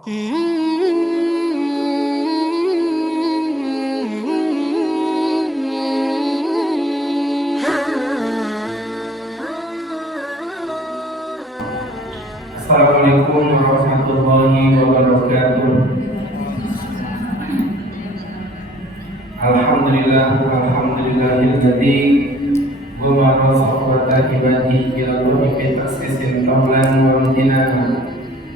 Assalamualaikum warahmatullahi wabarakatuh. Alhamdulillahilladzi wa rasaqata ibadihi ila fi tasisin qawlan wa mudinana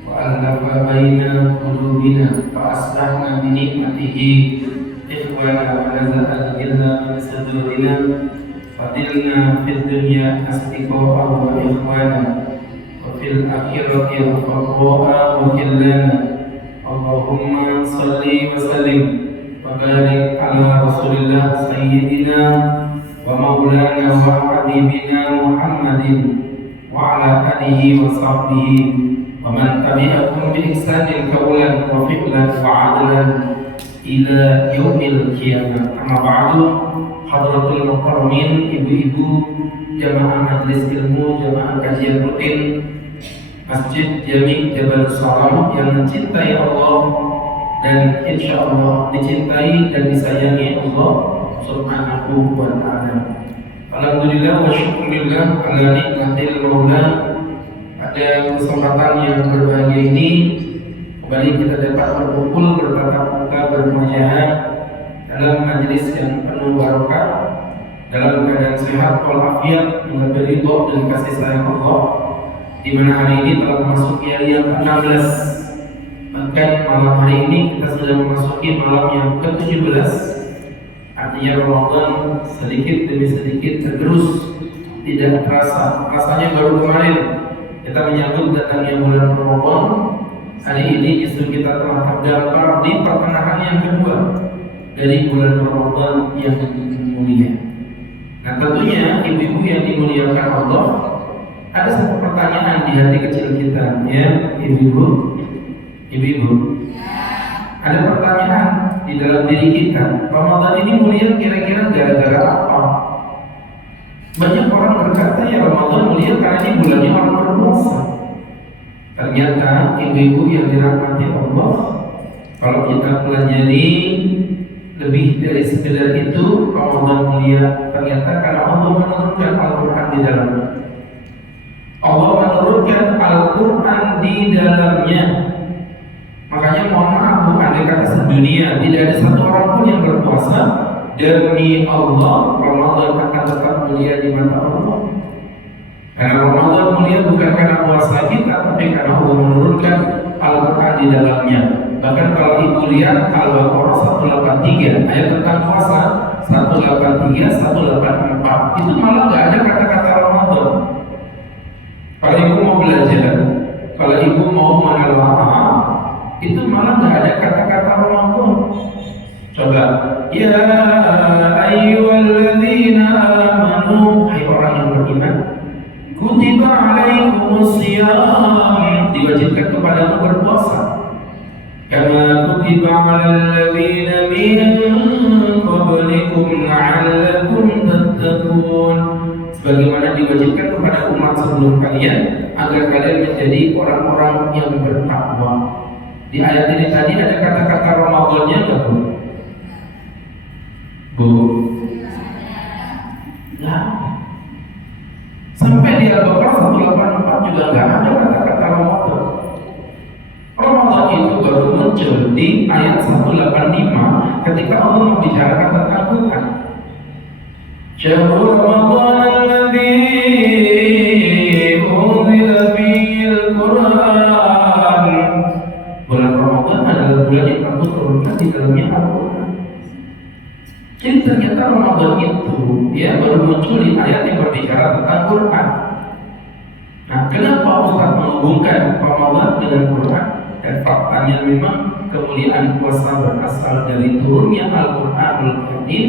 wa alafa baina qulubina fa asbahna bi ni'matihi ikhwana wa nazala illa min sudurina fadilna fid dunya astiqa'a wa ikhwana fil akhirati rafaqa wa khillana. Allahumma salli wa sallim wa barik ala rasulillah sayyidina wa maulana wa habibina Muhammadin wa ala alihi wa sahbihi wa man tabi'ahum bi ihsanin qawlan wa fi'lan wa adlan ila yaumil qiyamah. Amma ba'du, hadratul mukarramin, ibu-ibu jamaah majelis ilmu, jamaah kajian rutin Masjid Jami Jabal Salam yang mencintai Allah dan insya Allah dicintai dan disayangi Allah Subhanahu wa ta'ala. Alhamdulillah wa syukurillah ala nikmatil maula. Pada kesempatan yang berbahagia ini kembali kita dapat berkumpul bertatap muka bermujahadah dalam majelis yang penuh barakah, dalam keadaan sehat walafiat, dengan ridho dan kasih sayang Allah, di mana hari ini telah memasuki hari yang ke-16. Bahkan malam hari ini kita sudah memasuki malam yang ke-17. Artinya Ramadan sedikit demi sedikit tergerus, tidak terasa. Rasanya baru kemarin kita menyambut datangnya bulan Ramadan. Hari ini justru kita telah terdampar di pertengahan yang kedua dari bulan Ramadan yang mulia. Nah, tentunya ibu-ibu yang dimuliakan Allah, ada satu pertanyaan di hati kecil kita, ya ibu-ibu. Ada pertanyaan di dalam diri kita. Ramadan ini mulia kira-kira gara-gara apa? Banyak orang berkata ya Ramadan mulia karena ini bulannya orang berpuasa. Ternyata ibu-ibu yang dirahmati Allah, kalau kita pelajari lebih dari sekedar itu, Ramadan mulia ternyata karena Allah menurunkan Al-Quran di dalamnya. Allah menurunkan Al-Quran di dalamnya. Makanya mohon maaf, bukan kata sedunia tidak ada satu orang pun yang berpuasa, demi Allah Ramadan akan tetap mulia di mata Allah. Karena Ramadan mulia bukan karena puasa kita, tapi karena Allah menurunkan Al-Quran di dalamnya. Bahkan kalau ibu lihat Al-Baqarah 183 ayat tentang puasa 183, 184 itu malah nggak ada kata-kata Ramadan. Kalau ibu mau belajar, kalau ibu mau menelaah, itu malah nggak ada kata-kata Ramadan. Coba, ya ayyuhalladzina amanu, hai orang yang beriman, kutiba alaikumusiyam, diwajibkan kepadamu berpuasa. Kama kutiba alal ladzina min qablikum la'allakum tattaqun, sebagaimana diwajibkan kepada umat sebelum kalian agar kalian menjadi orang-orang yang bertakwa. Di ayat ini tadi ada kata-kata Ramadannya enggak, Bu? Enggak. Sampai di Al-Baqarah 184 juga enggak ada kata-kata Ramadan. Ramadan itu baru muncul di ayat 185 ketika Allah membicarakan tentang Tuhan. Syahrul Ramadan alladzi unzila fihil Qur'an. Bulan Ramadan adalah bulan yang Allah turunkan di dalamnya Al-Quran. Jadi ternyata Ramadan itu ya baru muncul di ayat yang berbicara tentang Quran. Nah, kenapa Ustaz menghubungkan Ramadan dengan Quran? Dan faktanya memang kemuliaan puasa berasal dari turunnya Al-Quranul Karim.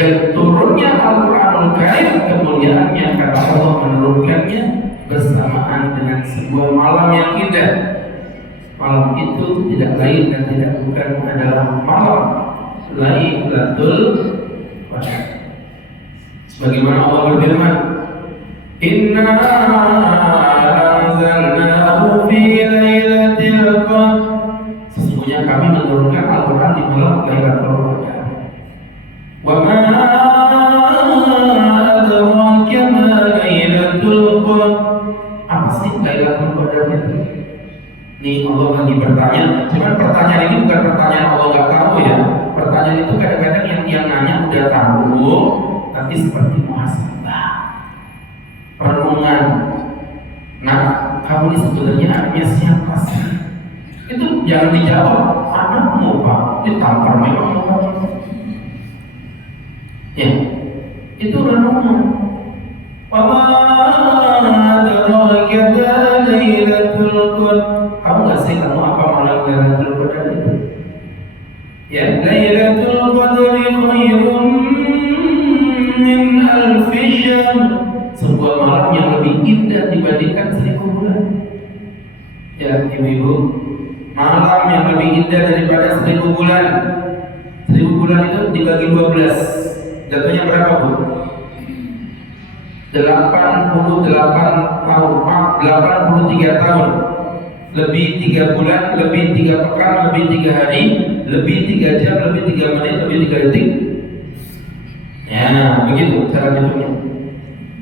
Dan turunnya Al-Quranul Karim kemuliaannya karena Allah menurunkannya bersamaan dengan sebuah malam yang indah. Malam itu tidak lain dan tidak bukan adalah malam Lailatul Qadar. Sebagaimana Allah berfirman, Inna anzalnahu fi lailatul Lailatul Qadar itu? Nih Allah lagi bertanya, cuman pertanyaan ini bukan pertanyaan Allah nggak tahu ya. Pertanyaan itu kadang-kadang yang nanya udah tahu, tapi seperti muhasabah, perenungan. Nah, kamu ini sebenarnya anaknya siapa sih? Itu jangan dijawab, anakmu Pak, ditampar memang mau. Ya, itu renungan. Wama adraka ma Lailatul Qadar. Tahu nggak sih kamu apa malam Lailatul Qadar itu? Ya, Lailatul Qadar khairun min alfi syahr. Sebuah malam yang lebih indah dibandingkan 1000 bulan. Ya, ibu-ibu, malam yang lebih indah daripada 1000 bulan. 1000 bulan itu dibagi 12. Jatuhnya berapa, Bu? 88 tahun, 83 tahun. Lebih 3 bulan, lebih 3 pekan, lebih 3 hari, lebih 3 jam, lebih 3 menit, lebih 3 detik. Ya, begitu cara hitungnya.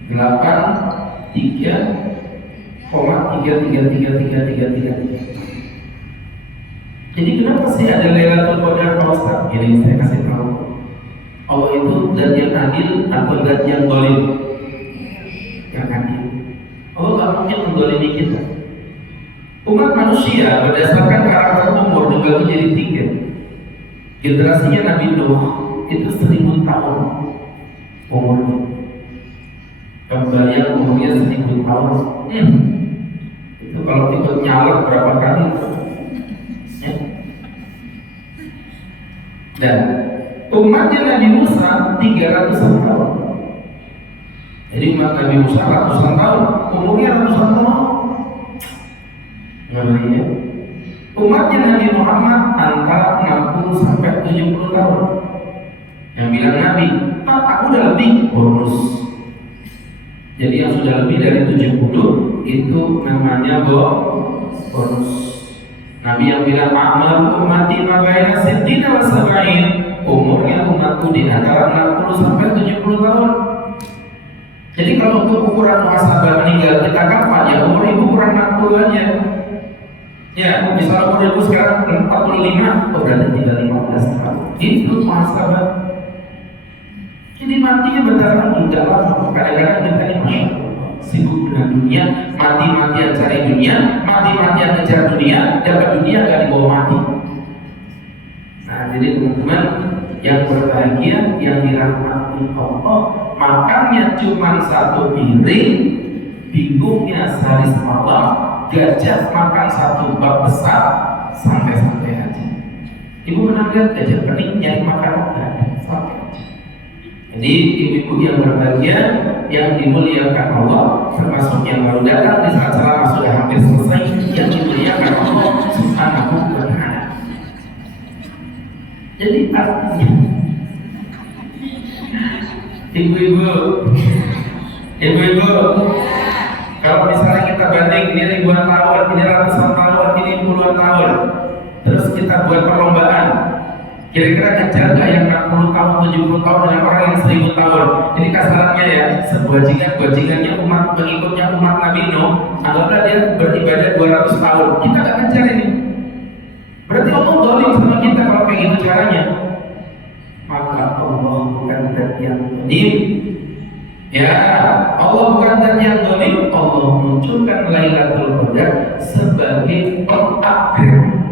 83,33333. Jadi kenapa sih ada Lailatul Qadar, Pak Ustaz? Ini saya kasih tahu. Allah itu zat yang adil atau zat yang zalim? Yang adil. Allah tak mungkin menzalimi kita. Umat manusia berdasarkan karakter umur dibagi jadi 3. Generasinya Nabi Nuh itu 1000 tahun umurnya. Kembalian umurnya 1000 tahun. Itu kalau ikut nyalek berapa kali? Ya. Dan umatnya Nabi Musa 300 tahun. Jadi umat Nabi Musa ratusan tahun, umurnya ratusan tahun. Ngerinya. Umatnya Nabi Muhammad antara 60 sampai 70 tahun. Yang bilang Nabi, Pak, aku udah lebih, bonus. Jadi yang sudah lebih dari 70 itu namanya bonus. Nabi yang bilang amal ummati ma baina sittina wa sab'in, umurnya umatku di antara 60 sampai 70 tahun. Jadi kalau untuk ukuran muhasabah meninggal kita kapan? Ya umur ibu kurang 60 aja. Ya, misalnya umur ibu sekarang 45, berarti tinggal 15 tahun. Itu muhasabah. Jadi matinya bentar lagi, tidak lama. Kadang-kadang kita ini masya Allah sibuk dengan dunia, mati-matian cari dunia, mati-matian ngejar dunia, dapat dunia gak dibawa mati. Nah, jadi teman-teman yang berbahagia, yang dirahmati Allah, makannya cuma 1 piring, bingungnya sehari semalam, gajah makan 1 bak besar, santai-santai aja. Ibu pernah lihat gajah pening nyari makanan? Gak ada, santai aja. Jadi ibu-ibu yang berbahagia, yang dimuliakan Allah, termasuk yang baru datang di saat ceramah sudah hampir selesai, yang dimuliakan Allah Subhanahu wa Ta'ala. Jadi artinya ibu-ibu, kalau misalnya kita banding ini ribuan tahun, ini ratusan tahun, ini puluhan tahun, terus kita buat perlombaan, kira-kira kejar gak yang 60 tahun, 70 tahun dengan orang yang 1000 tahun? Ini kasarannya ya, sebajingannya umat pengikutnya umat Nabi Nuh, anggaplah dia beribadah 200 tahun, kita gak kejar ini. Berarti Allah zalim sama kita kalau kayak gitu caranya. Maka Allah bukan zat yang zalim. Ya, Allah bukan zat yang zalim. Allah munculkan Lailatul Qadar sebagai pengupgrade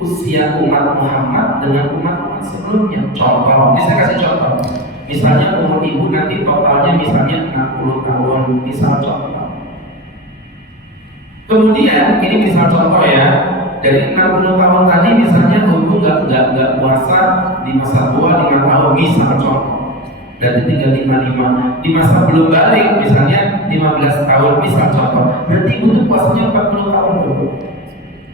usia umat Muhammad dengan umat sebelumnya. Contoh, ini saya kasih contoh. Misalnya umur ibu nanti totalnya misalnya 60 tahun, misal contoh. Kemudian ini misal contoh ya, dari 60 tahun tadi misalnya ibu nggak puasa di masa tua 5 tahun, misal contoh. Dari tinggal 55 di masa belum balik misalnya 15 tahun, misal contoh. Berarti ibu tuh puasanya 40 tahun dulu.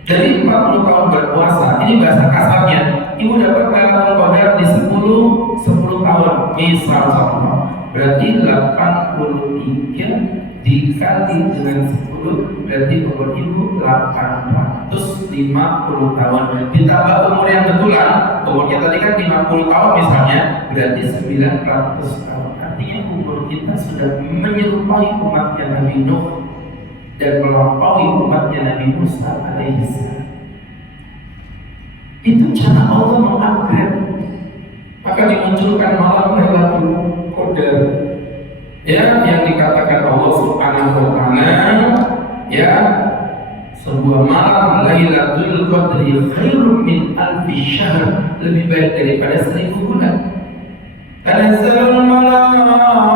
Jadi 40 tahun berpuasa, ini bahasa kasarnya. Ibu dapat Lailatul Qadar di 10 tahun, misal contoh. Berarti 83 dikali dengan 10, berarti umur ibu 850 tahun. Ditambah umur yang betulan, umurnya tadi kan 50 tahun misalnya, berarti 900 tahun. Artinya umur kita sudah menyerupai umatnya Nabi Nuh. dan melampaui umatnya Nabi Musa alaihissalam. Itu cara Allah mengupgrade. Maka dimunculkan malam Lailatul Qadar, ya, yang dikatakan Allah Subhanahu wa Ta'ala, ya, sebuah malam Lailatul Qadri khairum min alfi syahr, lebih baik daripada 1000 bulan. Tanazzalul malaikatu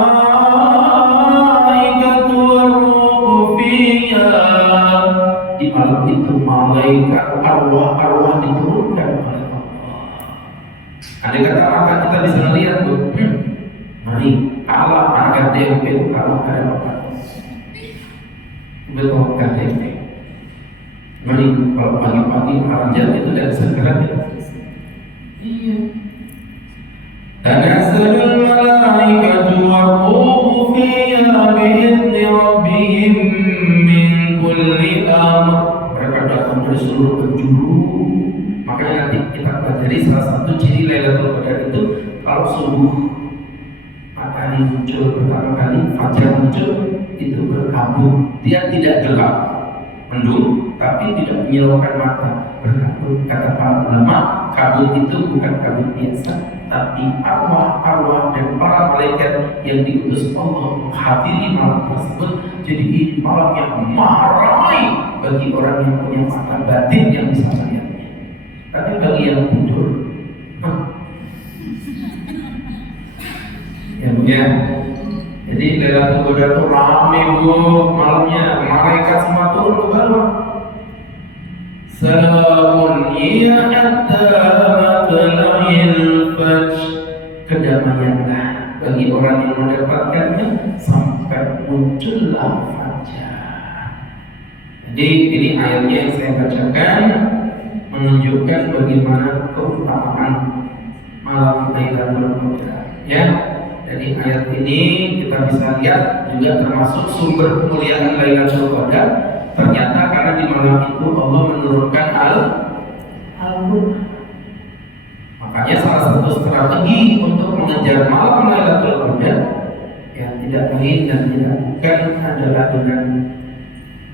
war-ruhu fiha, di malam itu malaikat arwah-arwah diturunkan oleh Allah. Andai kata maka kita bisa melihat tuh, mari Allah agar DMP itu kalau ada apa betul kan DMP. Mari kalau pagi-pagi hajat itu dan segera itu. Iya. Tanazzalul malaikatu war-ruhu fiha bi'izni rabbihim min kulli amr. Mereka datang dari seluruh penjuru. Makanya nanti kita pelajari salah satu ciri Lailatul Qadar itu kalau subuh matahari muncul pertama kali, fajar muncul, itu berkabut. Dia tidak gelap, mendung, tapi tidak menyilaukan mata, berkabut. Kata para ulama, kabut itu bukan kabut biasa, tapi arwah-arwah dan para malaikat yang diutus Allah menghadiri malam tersebut. Jadi ini malam yang maha ramai bagi orang yang punya mata batin yang bisa melihatnya. Tapi bagi yang tidur, ya. Jadi Lailatul Qadar itu ramai bu, malamnya malaikat semua turun ke bawah. Salamun hiya hatta matla'il fajr, kedamaianlah bagi orang yang mendapatkannya sampai muncullah fajar. Jadi ini ayatnya yang saya bacakan menunjukkan bagaimana keutamaan malam Lailatul Qadar. Ya, dari ayat ini kita bisa lihat juga termasuk sumber kemuliaan Lailatul Qadar. Ternyata karena di malam itu Allah menurunkan Al-Qur'an. Makanya salah satu strategi untuk mengejar malam Lailatul Qadar, ya, tidak lain dan tidak bukan adalah dengan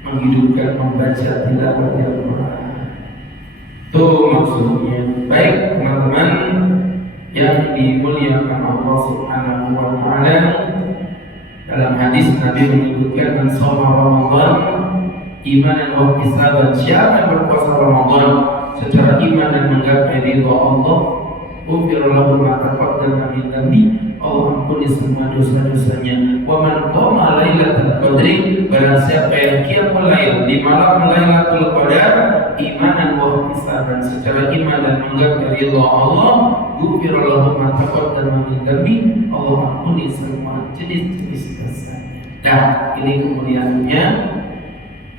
menghidupkan membaca tilawah Al-Qur'an. Itu maksudnya. Baik teman-teman yang dimuliakan Allah Subhanahu wa Ta'ala, dalam hadis Nabi menyebutkan man shoma Ramadan imanan wa ihtisaban, siapa yang berpuasa Ramadan secara iman dan menggapai ridha Allah, ghufira lahu ma taqaddama min dhanbi, Allah ampuni semua dosa-dosanya. Wa man qama lailatul qadri, barang siapa yang qiyamul lail di malam Lailatul Qadar imanan wa ihtisaban, secara iman dan menggapai ridha Allah, ghufira lahu ma taqaddama min dhanbi, Allah ampuni semua jenis-jenis dosanya. Nah, ini kemuliaannya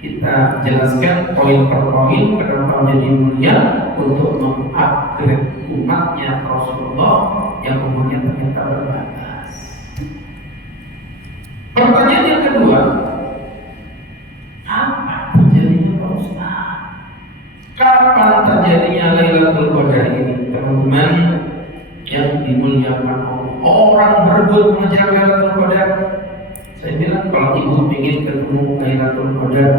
kita jelaskan poin per poin kenapa menjadi mulia untuk mengupgrade umatnya Rasulullah yang umurnya ternyata berbatas. Pertanyaan yang kedua, apa terjadinya Pak Ustaz? Kapan terjadinya Lailatul Qadar ini? Teman-teman yang dimuliakan Allah, orang berebut mengejar Lailatul Qadar. Saya bilang kalau ibu ingin ketemu Lailatul Qadar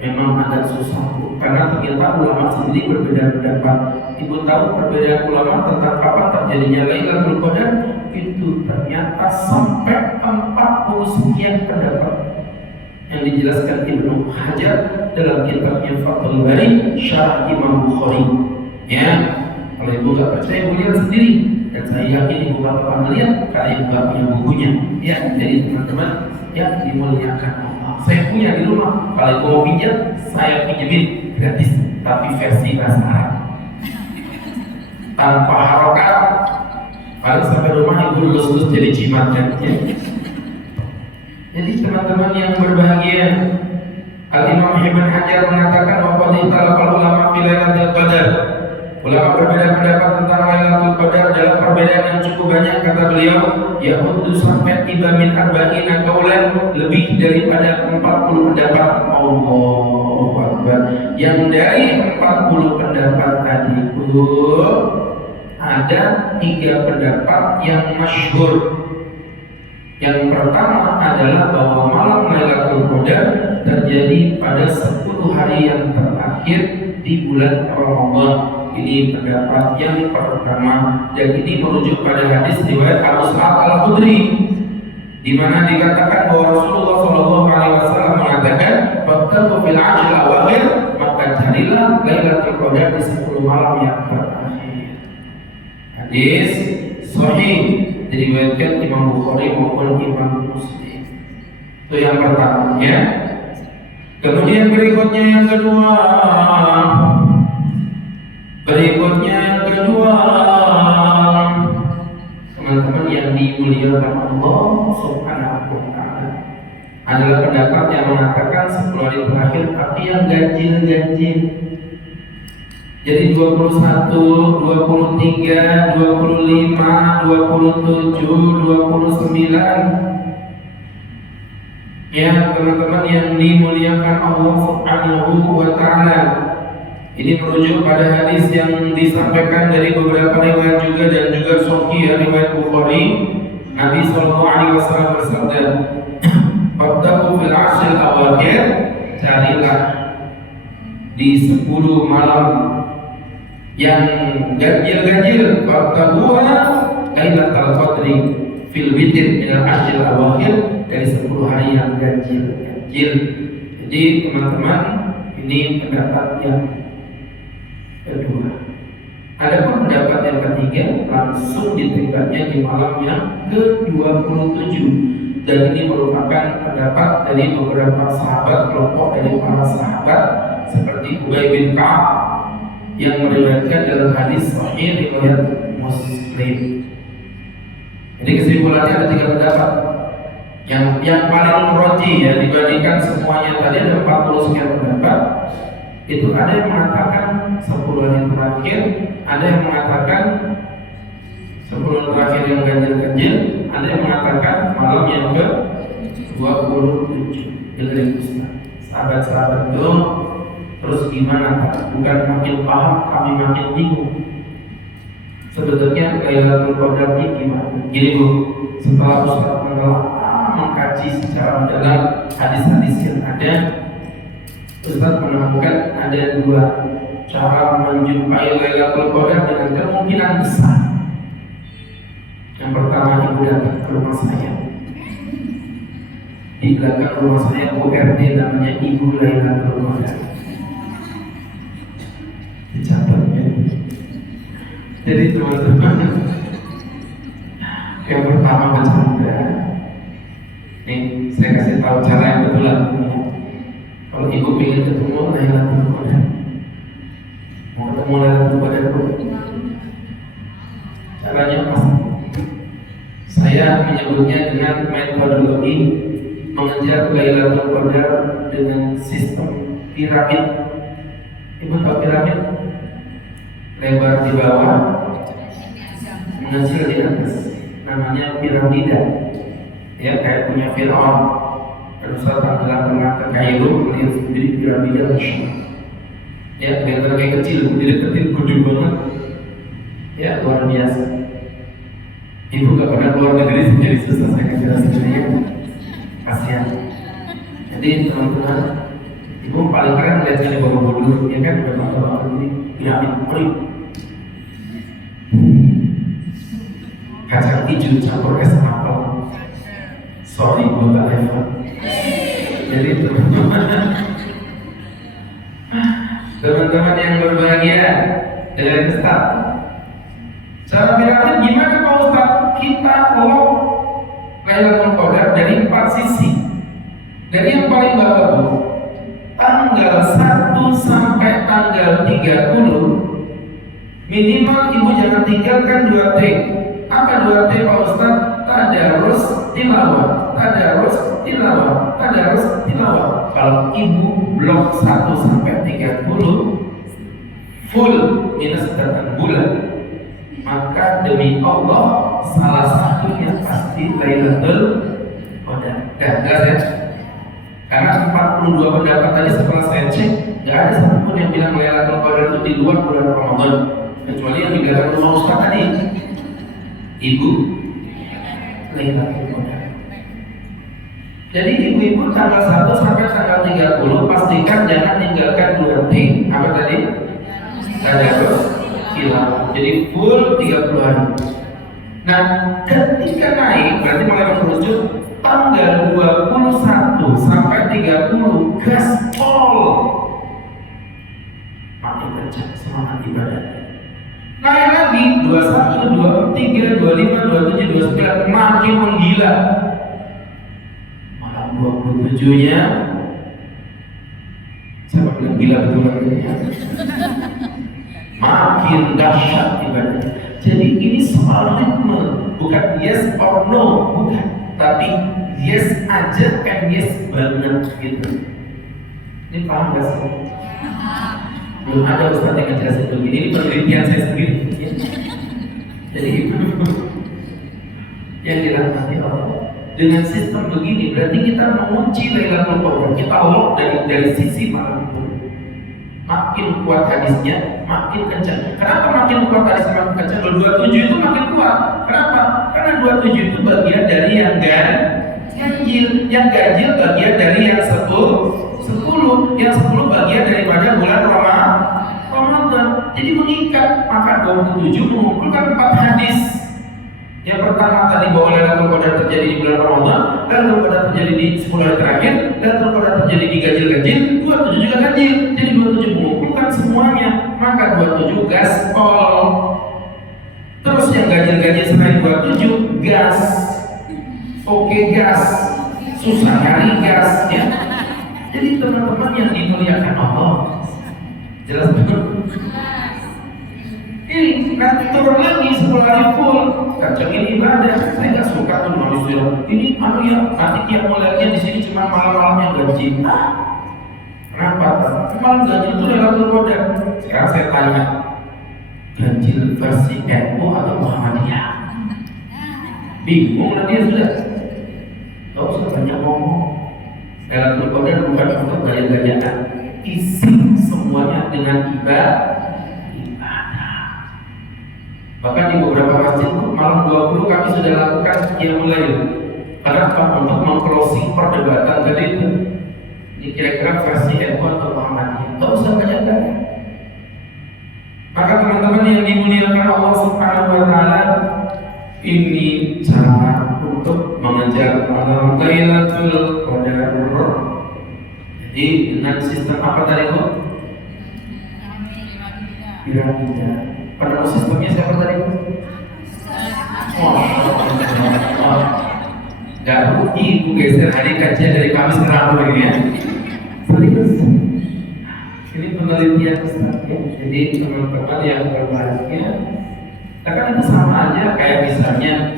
memang agak susah, karena ternyata ulama sendiri berbeda pendapat. Ibu tahu perbedaan ulama tentang kapan terjadinya Lailatul Qadar itu ternyata sampai 40 sekian pendapat yang dijelaskan Ibnu Hajar dalam kitabnya Fathul Bari Syarah Imam Bukhari. Ya, kalau ibu nggak percaya ibu lihat sendiri, dan saya yakin ibu nggak pernah melihat karena ibu nggak punya bukunya. Ya, jadi teman-teman yang dimuliakan Allah, saya punya di rumah. Kalau ibu mau pinjam, saya pinjemin gratis, tapi versi bahasa Arab tanpa harokat. Paling sampai rumah ibu lulus jadi jimat ya. Jadi teman-teman yang berbahagia, Al-Imam Ibn Hajar mengatakan bahwa ikhtalafa ulama fi Lailatul Qadar. Ulama berbeda pendapat tentang Lailatul Qadar dalam perbedaan yang cukup banyak. Kata beliau, yaitu sampai tiba min arba'ina qaulan, lebih daripada 40 pendapat. Allahu Akbar. Yang dari 40 pendapat tadi itu ada 3 pendapat yang masyhur. Yang pertama adalah bahwa malam Lailatul Qadar terjadi pada 10 hari yang terakhir di bulan Ramadan. Ini pendapat yang pertama, dan ini merujuk pada hadis riwayat Abu Sa'id Al-Khudri, di mana dikatakan bahwa Rasulullah SAW mengatakan, "Fattaku fil 'ashr al-awakhir," maka carilah Lailatul Qadar di 10 malam yang terakhir. Hadis sahih diriwayatkan Imam Bukhari maupun Imam Muslim. Itu yang pertama, ya. Kemudian berikutnya yang kedua, teman-teman yang dimuliakan Allah Subhanahu wa Ta'ala, adalah pendapat yang mengatakan 10 hari terakhir tapi yang ganjil-ganjil. Jadi 21, 23, 25, 27, 29. Ya teman-teman yang dimuliakan Allah Subhanahu wa Ta'ala, ini merujuk pada hadis yang disampaikan dari beberapa riwayat juga dan juga sahih riwayat Bukhari. Nabi sallallahu alaihi wasallam bersabda, "Fattaku fil 'ashr al-awakhir," carilah di 10 malam yang ganjil-ganjil. "Fattaku lailatul qadri fil witr min al-'ashr al-awakhir," dari 10 hari yang ganjil-ganjil. Jadi teman-teman, ini pendapat yang kedua. Adapun pendapat yang ketiga langsung diterimanya di malam yang ke-27, dan ini merupakan pendapat dari beberapa sahabat, kelompok dari para sahabat seperti Ubay bin Ka'ab yang meriwayatkan dalam hadis sahih riwayat Muslim. Jadi kesimpulannya ada 3 pendapat. Yang paling roji ya dibandingkan semuanya tadi ada 40 sekian pendapat. Itu ada yang mengatakan 10 hari terakhir, ada yang mengatakan 10 terakhir yang ganjil-ganjil, ada yang mengatakan malam yang ke-27. Jadi sahabat-sahabat itu terus gimana? Bukan makin paham, kami makin bingung. Sebetulnya Lailatul Qadar ini gimana? Gini Bu, setelah Ustaz mengkaji secara mendalam hadis-hadis yang ada, Ustaz menemukan ada 2 cara menjumpai Lailatul Qadar dengan kemungkinan besar. Yang pertama, ibu datang ke rumah saya. Di belakang rumah saya URT namanya Ibu Lailatul Qadar. Dicatatnya. Jadi teman-teman, yang pertama bercanda. Nih, saya kasih tahu cara yang betul. Kalau ibu ingin ketemu Lailatul Qadar, mau ketemu Lailatul Qadar, caranya apa? Saya menyebutnya dengan metodologi mengejar Lailatul Qadar dengan sistem piramid. Ibu tahu piramid? Lebar di bawah, mengecil di atas. Namanya piramida. Ya, kayak punya Fir'aun. Terus tenggelam ke Kairo, melihat sendiri piramida besar. Ya, kelihatan kayak kecil, dideketin gede banget. Ya, luar biasa. Ibu gak pernah keluar negeri, jadi susah saya jelasinnya. Kasihan. Jadi teman-teman, ibu paling keren melihatnya di Borobudur, ya kan? Udah mata-mata ini piramid pelik. Kacang hijau campur es apel. Sorry Bapak Eva. Jadi teman-teman yang berbahagia dengan Ustaz, cara piramid gimana Pak Ustaz? Kita lock Lailatul Qadar dari 4 sisi. Dari yang paling bawah Bu, tanggal 1 sampai tanggal 30 minimal ibu jangan tinggalkan 2T. Apa 2T Pak Ustaz? Tadarus tilawah, tadarus tilawah, tadarus tilawah. Kalau ibu blok 1 sampai 30 full minus datang bulan, maka demi Allah salah satunya pasti Lailatul Qadar. Jelas ya? Karena 42 pendapat tadi setelah saya cek, nggak ada satupun yang bilang Lailatul Qadar itu di luar bulan Ramadan, kecuali yang dikatakan rumah Ustaz tadi. Ibu Lailatul Qadar. Jadi ibu-ibu tanggal 1 sampai tanggal 30 pastikan jangan tinggalkan 2 T. Apa tadi? Tadarus hilal. Jadi full 30 hari. Nah, ketika naik berarti mulai merujuk tanggal 21 sampai 30 gaspol. Makin kencang semangat ibadah. Naik lagi 21, 23, 25, 27, 29 makin menggila. Malam 27-nya siapa bilang gila betul ya? Makin dahsyat ibadah. Jadi ini soal ritme, bukan yes or no, bukan, tapi yes aja kan yes banget gitu. Ini paham gak sih? Belum ada ustaz yang ngejelasin begini. Ini penelitian saya sendiri. Jadi yang dirahmati Allah dengan sistem begini berarti kita mengunci Lailatul Qadar. Kita lock dari sisi manapun. Makin kuat hadisnya, makin kencang. Kenapa makin kuat hadisnya makin kencang? 27 itu makin kuat. Kenapa? Karena 27 itu bagian dari yang ganjil. Yang ganjil bagian dari yang 10. Yang 10 bagian daripada bulan Ramadan. Jadi mengikat. Maka 27 mengumpulkan 4 hadis. Yang pertama tadi bahwa Lailatul Qadar terjadi di bulan Ramadan, Lailatul Qadar terjadi di 10 hari terakhir, Lailatul Qadar terjadi di ganjil-ganjil, 27 juga ganjil. Jadi 27 mengumpulkan semuanya, maka 27 gaspol. Terus yang ganjil-ganjil selain 27 gas. Oke gas. Susah nyari gas ya. Jadi teman-teman yang dimuliakan Allah, jelas betul. Ini nanti turun lagi 10 hari full. Kacang ini ibadah. Saya nggak suka tuh manusia. Ini ya nanti dia mulainya di sini cuma malam-malamnya gaji. Kenapa? Malam gaji itu Lailatul Qadar. Sekarang saya tanya, ganjil versi NU atau Muhammadiyah? Bingung nanti ya sudah. Tahu usah banyak ngomong. Lailatul Qadar bukan untuk gaya-gayaan. Isi semuanya dengan ibadah. Bahkan di beberapa masjid malam 20 kami sudah lakukan qiyamul lail. Kenapa? Untuk meng-closing perdebatan tadi itu. Ini kira-kira versi NU atau Muhammadiyah. Tidak usah banyak-banyak. Maka teman-teman yang dimuliakan Allah Subhanahu wa taala, ini cara untuk mengejar malam Lailatul Qadar. Jadi dengan sistem apa tadi itu? Piramida. Pada sistemnya siapa tadi? Gak rugi itu geser hari kajian dari Kamis ke Rabu ini ya. Serius. Ini penelitian Ustaz ya. Jadi teman-teman yang berbahagia, kan itu sama aja kayak misalnya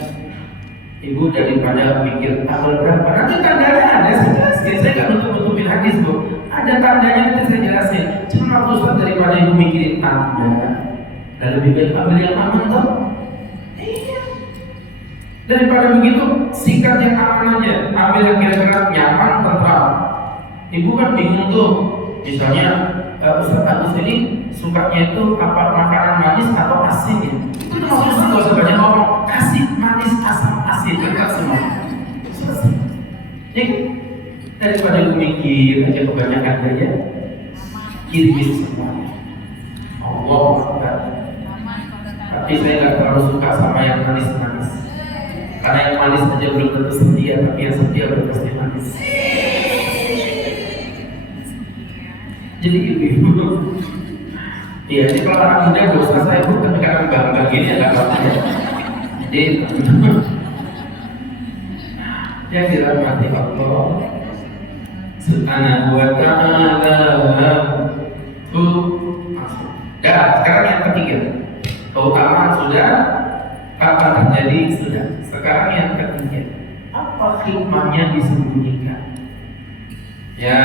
ibu daripada mikir tanggal berapa, nanti tanggalnya ada, saya jelasin. Saya nggak nutup-nutupin hadis bu, ada tandanya nanti saya jelasin. Cuma Ustaz daripada ibu mikirin tanda, dan lebih baik ambil yang aman toh? Iya. Daripada begitu, sikat yang aman aja. Ambil yang kira-kira nyaman, tentram. Ibu kan bingung tuh. Misalnya, Ustaz Agus ini sukanya itu apa, makanan manis atau asin ya? Itu maksudnya nggak usah banyak ngomong. Kasih manis, asam, asin, lengkap semua. Selesai. Ya, daripada ibu mikir aja kebanyakan aja, kirimin semuanya. Allah Akbar. Tapi saya nggak terlalu suka sama yang manis-manis. Karena yang manis aja belum tentu setia, tapi yang setia belum pasti manis. Jadi ibu, iya, jadi kalau anak muda dosa saya bu, tapi karena bangga gini agak apa-apa. Jadi yang dirahmati Allah Subhanahu wa ta'ala tuh masuk. Dan sekarang yang ketiga, keutamaan sudah, kapan terjadi sudah. Sekarang yang ketiga, apa hikmahnya disembunyikan? Ya,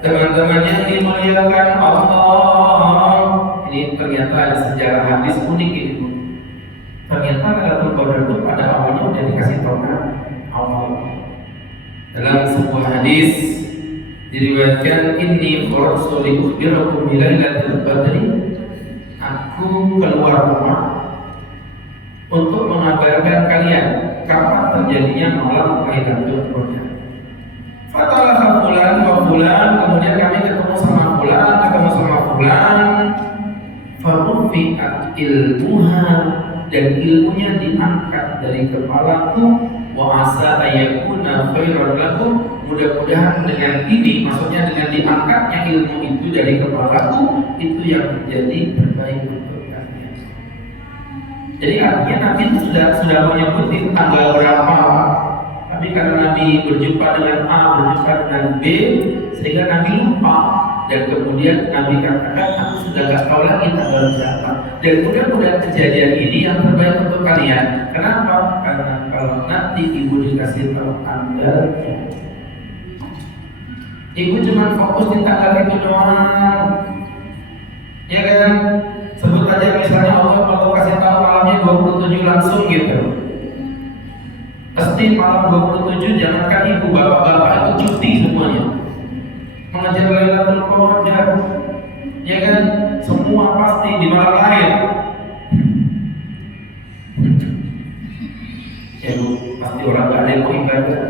teman-teman yang dimuliakan Allah, ini ternyata ada sejarah hadis unik ini bu. Ternyata Lailatul Qadar itu pada awalnya udah dikasih tahu Allah. Dalam sebuah hadis diriwayatkan, inni kharajtu li ukhbirakum bi Lailatul Qadri. Aku keluar rumah untuk mengabarkan kalian kapan terjadinya malam Lailatul Qadar. Fulan, kemudian kami ketemu sama fulan, farufi'at ilmuha, dan ilmunya diangkat dari kepalaku, wa asa ayakuna khairan lakum, mudah-mudahan dengan ini, maksudnya dengan diangkatnya ilmu itu dari kepalaku, itu yang menjadi terbaik untuk kalian. Jadi artinya Nabi itu sudah menyebutin tanggal berapa, tapi karena Nabi berjumpa dengan A, berjumpa dengan B, sehingga Nabi lupa. Dan kemudian Nabi katakan, aku sudah gak tahu lagi tanggal berapa. Dan mudah-mudahan kejadian ini yang terbaik untuk kalian. Kenapa? Karena kalau nanti ibu dikasih tahu tanggalnya, ibu cuma fokus di tanggal itu doang, ya kan? Sebut aja misalnya Allah kalau kasih tahu malamnya 27 langsung gitu. Pasti malam 27, jangankan ibu, bapak-bapak itu cuti semuanya mengajar Lailatul Qadar, ya kan? Semua pasti di malam lain. Ya bu, pasti orang gak ada yang mau ibadah.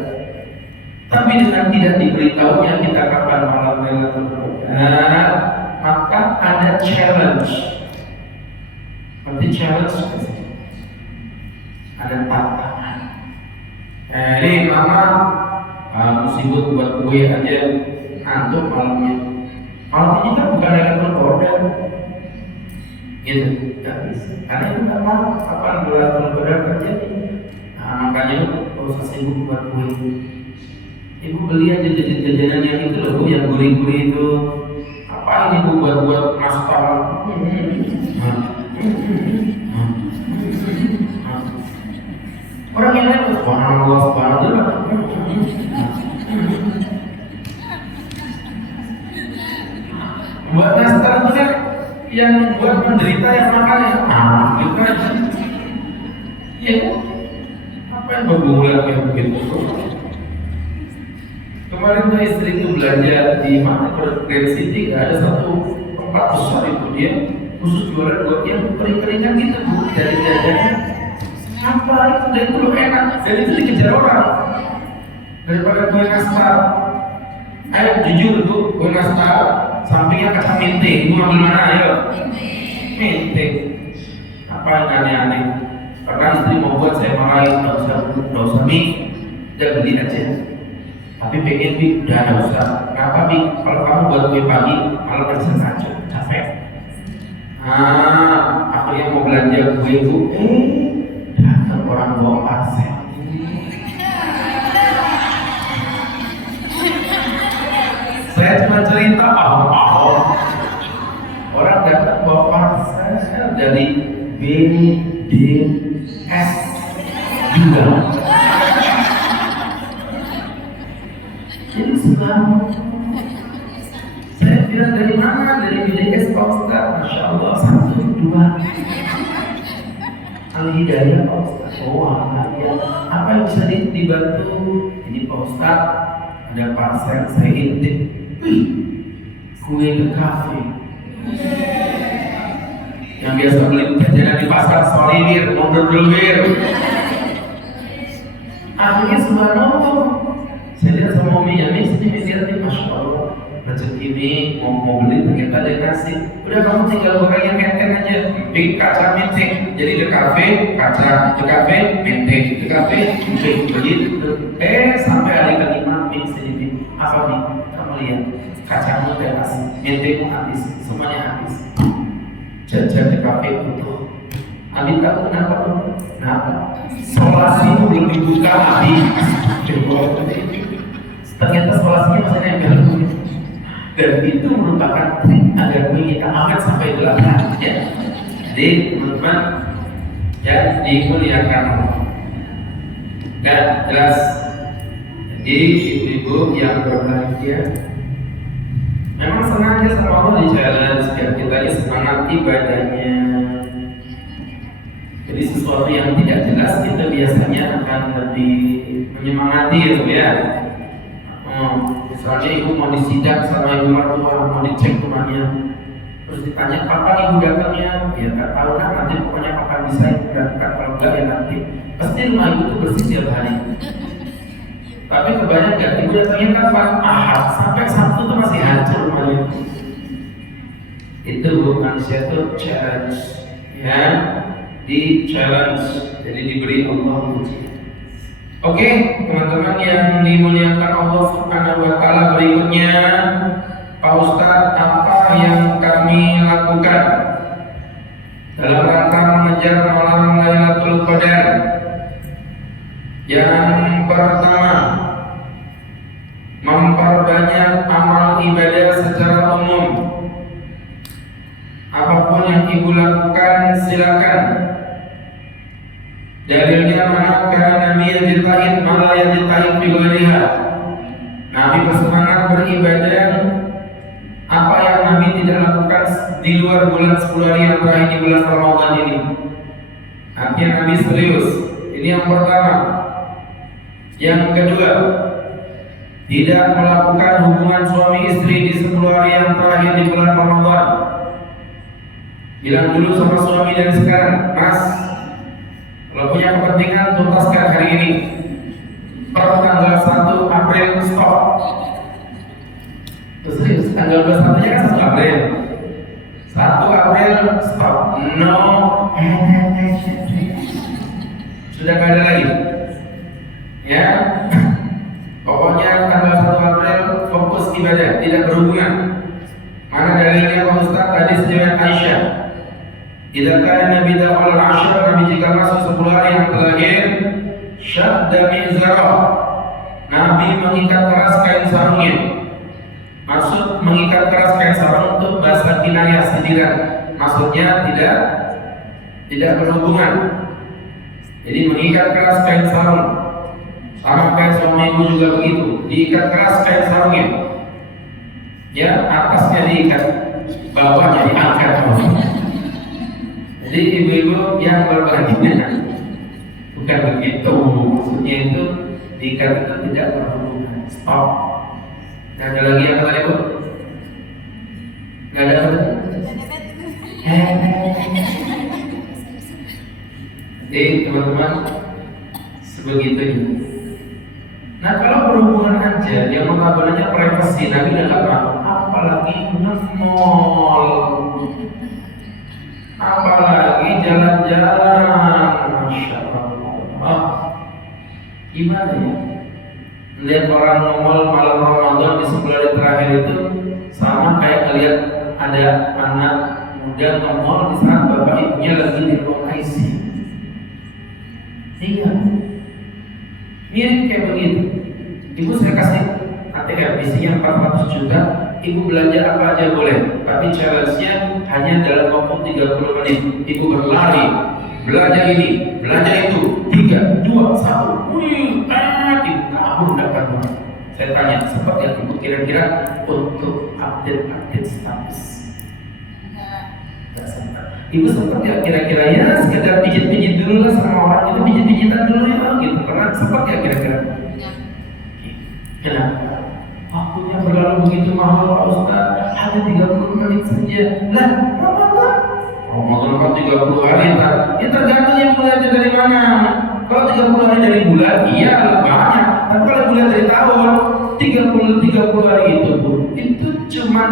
Tapi dengan tidak diberitahunya kita kapan malam Lailatul Qadar, maka ada challenge. Berarti challenge ada tantangan. Ini mama kamu sibuk buat kue aja, ngantuk malamnya. Malam ini kan bukan Lailatul Qadar, gitu, nggak bisa. Karena itu nggak tahu kapan Lailatul Qadar terjadi. Nah, makanya nggak usah sibuk buat kue. Ibu beli aja jajanan yang itu loh, yang gurih-gurih itu. Apa ini bu buat nastar? Orang yang lain subhanallah. Buat nastar itu kan yang buat menderita yang makan ya, gitu aja. Iya, apa yang berguna kayak begitu? Kemarin tuh istri itu belanja di mana, Grand City, ada satu tempat besar itu dia khusus jualan buat yang kering-keringan gitu bu, dari jajannya. Apa itu, dan itu loh enak, dan itu dikejar orang daripada kue nastar. Ayo jujur bu, kue nastar sampingnya kacang mente, ibu ambil mana? Ayo mente. Apa yang aneh-aneh? Karena istri mau buat saya marahin, nggak usah mie, udah beli aja. Tapi pengen bi, udah nggak usah. Kenapa bi? Kalau kamu buat kue pagi, malam bisa saja, capek. Akhirnya mau belanja kue bu, datang orang bawa parcel. Saya cuma cerita orang datang bawa parcel dari BDS juga. Jadi selama saya bilang dari mana? Dari BDS Pak Ustaz. Masya Allah, 1, 2 Al-Hidayah Pak Ustaz. Oh ya. Apa yang bisa dibantu? Ini Pak Ustaz, ada parcel saya intip. Wih, kue ke kafe. Yang biasa beli jajanan di pasar, sorry wir, mundur dulu wir. Akhirnya semua nonton. Saya lihat sama Umi, ya Umi, sini lihat nih, Masya Allah, rezeki ini mau beli pakai badai nasi. Udah kamu tinggal goreng yang menteng aja, bikin kacang menteng. Jadi ke kafe, kacang, ke kafe, menteng, ke kafe, menteng, begitu. Sampai hari kelima, mix ini, apa nih? Kamu lihat, kacangmu udah nasi, mentengmu habis, semuanya habis. Jajan di kafe utuh. Abi kamu kenapa? Kenapa? Solasimu belum dibuka, Abi. Ternyata solasinya masih nempel. Dan itu merupakan trik agar kita aman sampai belakang. Ya. Jadi teman-teman yang dimuliakan dan jelas. Jadi ibu-ibu yang berbahagia, memang senang ya sama Allah di challenge biar kita ini semangat ibadahnya. Jadi sesuatu yang tidak jelas itu biasanya akan lebih menyemangati gitu ya. Misalnya ibu mau disidak sama ibu mertua, mau dicek rumahnya, terus ditanya kapan ibu datangnya, ya nggak tahu kan, nanti pokoknya kapan bisa ibu berangkat, kalau enggak ya nanti. Pasti rumah ibu itu bersih tiap hari. Tapi kebanyakan ibu datangnya kapan? Ahad sampai Sabtu itu masih hancur rumahnya. Itu manusia itu challenge, ya, di challenge, jadi diberi Allah ujian. Oke, teman-teman yang dimuliakan Allah Subhanahu wa Ta'ala, berikutnya Pak Ustadz, apa yang kami lakukan dalam rangka mengejar malam Lailatul Qadar? Yang pertama, memperbanyak amal ibadah secara umum. Apapun yang ibu lakukan silakan. Dalilnya mana? Karena Nabi yajtahid malah yajtahid fi ghairiha. Nabi bersemangat beribadah apa yang Nabi tidak lakukan di luar bulan 10 hari yang terakhir di bulan Ramadan ini. Artinya Nabi serius. Ini yang pertama. Yang kedua, tidak melakukan hubungan suami istri di 10 hari yang terakhir di bulan Ramadan. Bilang dulu sama suami dari sekarang, Mas, kalau punya kepentingan tuntaskan hari ini. Per tanggal 1 April stop. Terus tanggal 21 nya kan 1 April. 1 April stop. No. Sudah gak ada lagi. Ya. Pokoknya tanggal 1 April fokus ibadah, tidak berhubungan. Mana dalilnya Pak Ustaz? Hadis riwayat Aisyah. Idza kana Nabi daqal al-ashr, Nabi jika masuk 10 hari yang terakhir, syadda mizara. Nabi mengikat keras kain sarungnya. Maksud mengikat keras kain sarung itu bahasa kinayah sindiran. Maksudnya tidak berhubungan. Jadi mengikat keras kain sarung. Sama kayak suami ibu juga begitu. Diikat keras kain sarungnya. Ya, atasnya diikat, bawahnya diangkat. Jadi ibu-ibu yang berbahagia bukan begitu. Maksudnya itu diikat itu tidak berhubungan. Stop. Nah, ada lagi apa tadi Bu? Nggak ada apa? Jadi teman-teman sebegitunya. Nah, kalau berhubungan aja yang notabene privasi, Nabi tidak pernah, apalagi nge-mall, apalagi jalan-jalan. Masya Allah, gimana ya? Lihat orang nge-mall malam Ramadan di 10 hari terakhir itu sama kayak lihat ada anak muda nge-mall di saat bapak ibunya lagi di ruang ICU. Iya, mirip kayak begitu. Ibu saya kasih ATM isinya 400 juta, ibu belanja apa aja boleh, tapi challenge-nya hanya dalam waktu 30 menit. Ibu berlari, belanja ini, belanja itu, 3, 2, 1. Ibu kabur dapat uang. Saya tanya, sempat yang ibu kira-kira untuk update status? Tidak sempat. Ibu sempat ya kira-kira ya sekedar pijit-pijit dulu lah sama orang itu, pijit-pijitan dulu ya gitu. Pernah sempat ya kira-kira? Kenapa? Waktunya berlalu begitu mahal Pak Ustaz, hanya 30 menit saja. Lah, Ramadan? Ramadan kan 30 hari tak? Ya tergantung yang mulainya dari mana. Kalau 30 hari dari bulan, iya lebih banyak. Tapi kalau bulan dari tahun, 30 hari itu Bu, itu cuma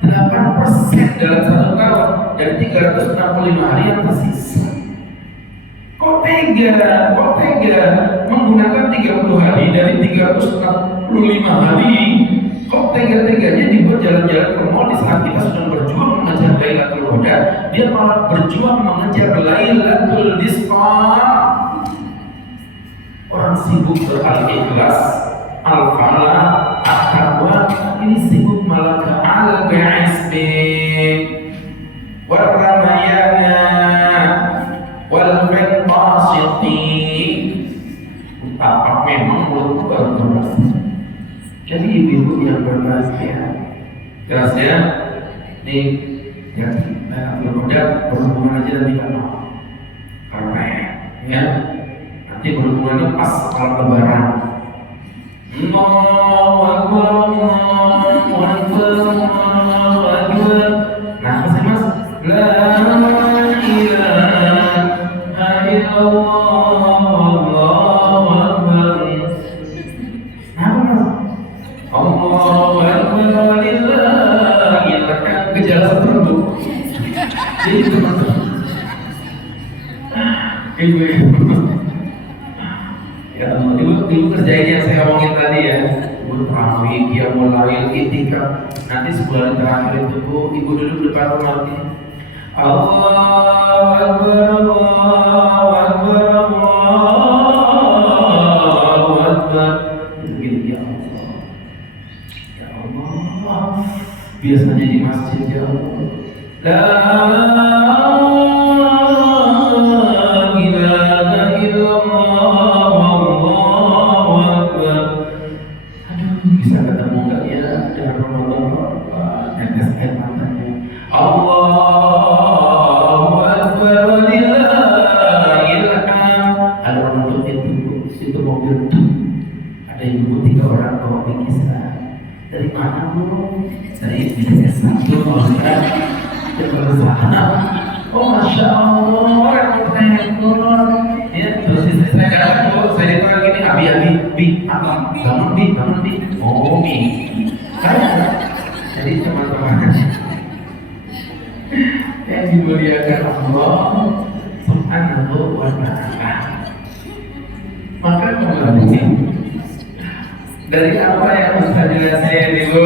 8% dalam 1 tahun dari 365 hari yang tersisa. Kok tega menggunakan 30 hari dari 365 hari. Kok tega-teganya dibuat jalan-jalan ke mall di saat kita sedang berjuang mengejar Lailatul Qadar. Dia malah berjuang mengejar Lailatul Diskon. Orang sibuk Al-Ikhlas, Al-Falah, At-Taqwa, ini sibuk malah ke Al-Bi'isbi War-Ramayana Wal-Fentasiqi. Tapak memang mulut baru keras. Jadi ibu-ibu yang berbahagia, jelas ya. Nih, ya, belum ada berhubungan aja nanti kan, karena ya nanti berhubungannya pas kalau lebaran. Allahu Akbar, Allahu Akbar, Allahu Akbar. Nah, apa sih Mas? La ilaha illallah, Allahu Akbar. gejala seperti jadi teman-teman ibu ya Allah, ibu kerjain yang saya omongin tadi ya. Ibu terawih, dia mulai itikaf. Nanti sebulan terakhir itu ibu duduk depan rumah ini. Allahu Akbar, Allahu Akbar, Allahu Akbar. Begitu ya Allah, ya Allah. Biasanya di masjid ya Allah. La ilaha illallah. Bisa ketemu nggak ya dengan Ramadan? Tetes matanya. Allahu Akbar walillahil hamd. Ada orang nutup itu mobil tuh. Ada ibu 3 orang bawa bingkisan. Dari mana bu? Dari bingkisan itu Ustaz. Oh masya Allah, orang bertanya ya, terus saya katakan bu, saya ditanya gini, abi, apa? Bangun bi. Oh bi, saya. Jadi teman-teman yang dimuliakan Allah Subhanahu wa Ta'ala. Maka kembali dari apa yang Ustaz jelasin ibu.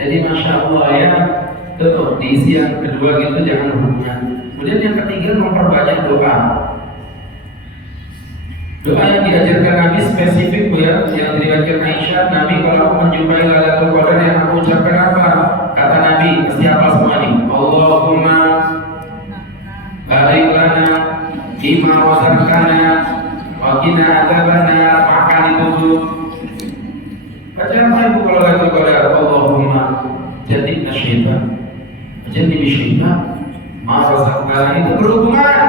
Jadi masya Allah ya, tuh diisi yang kedua gitu jangan berhubungan. Kemudian yang ketiga memperbanyak doa. Doa yang diajarkan Nabi spesifik bu ya, yang diriwayatkan Aisyah, Nabi kalau aku menjumpai Lailatul Qadar yang aku ucapkan apa? Kata Nabi, mesti hafal semua nih. Allahumma barik lana bima razaqtana wa qina adzabannar. Makan itu. Baca apa ibu kalau Lailatul Qadar? Allahumma jadidna syaitan. Jadid syaitan. Ma razaqtana itu berhubungan.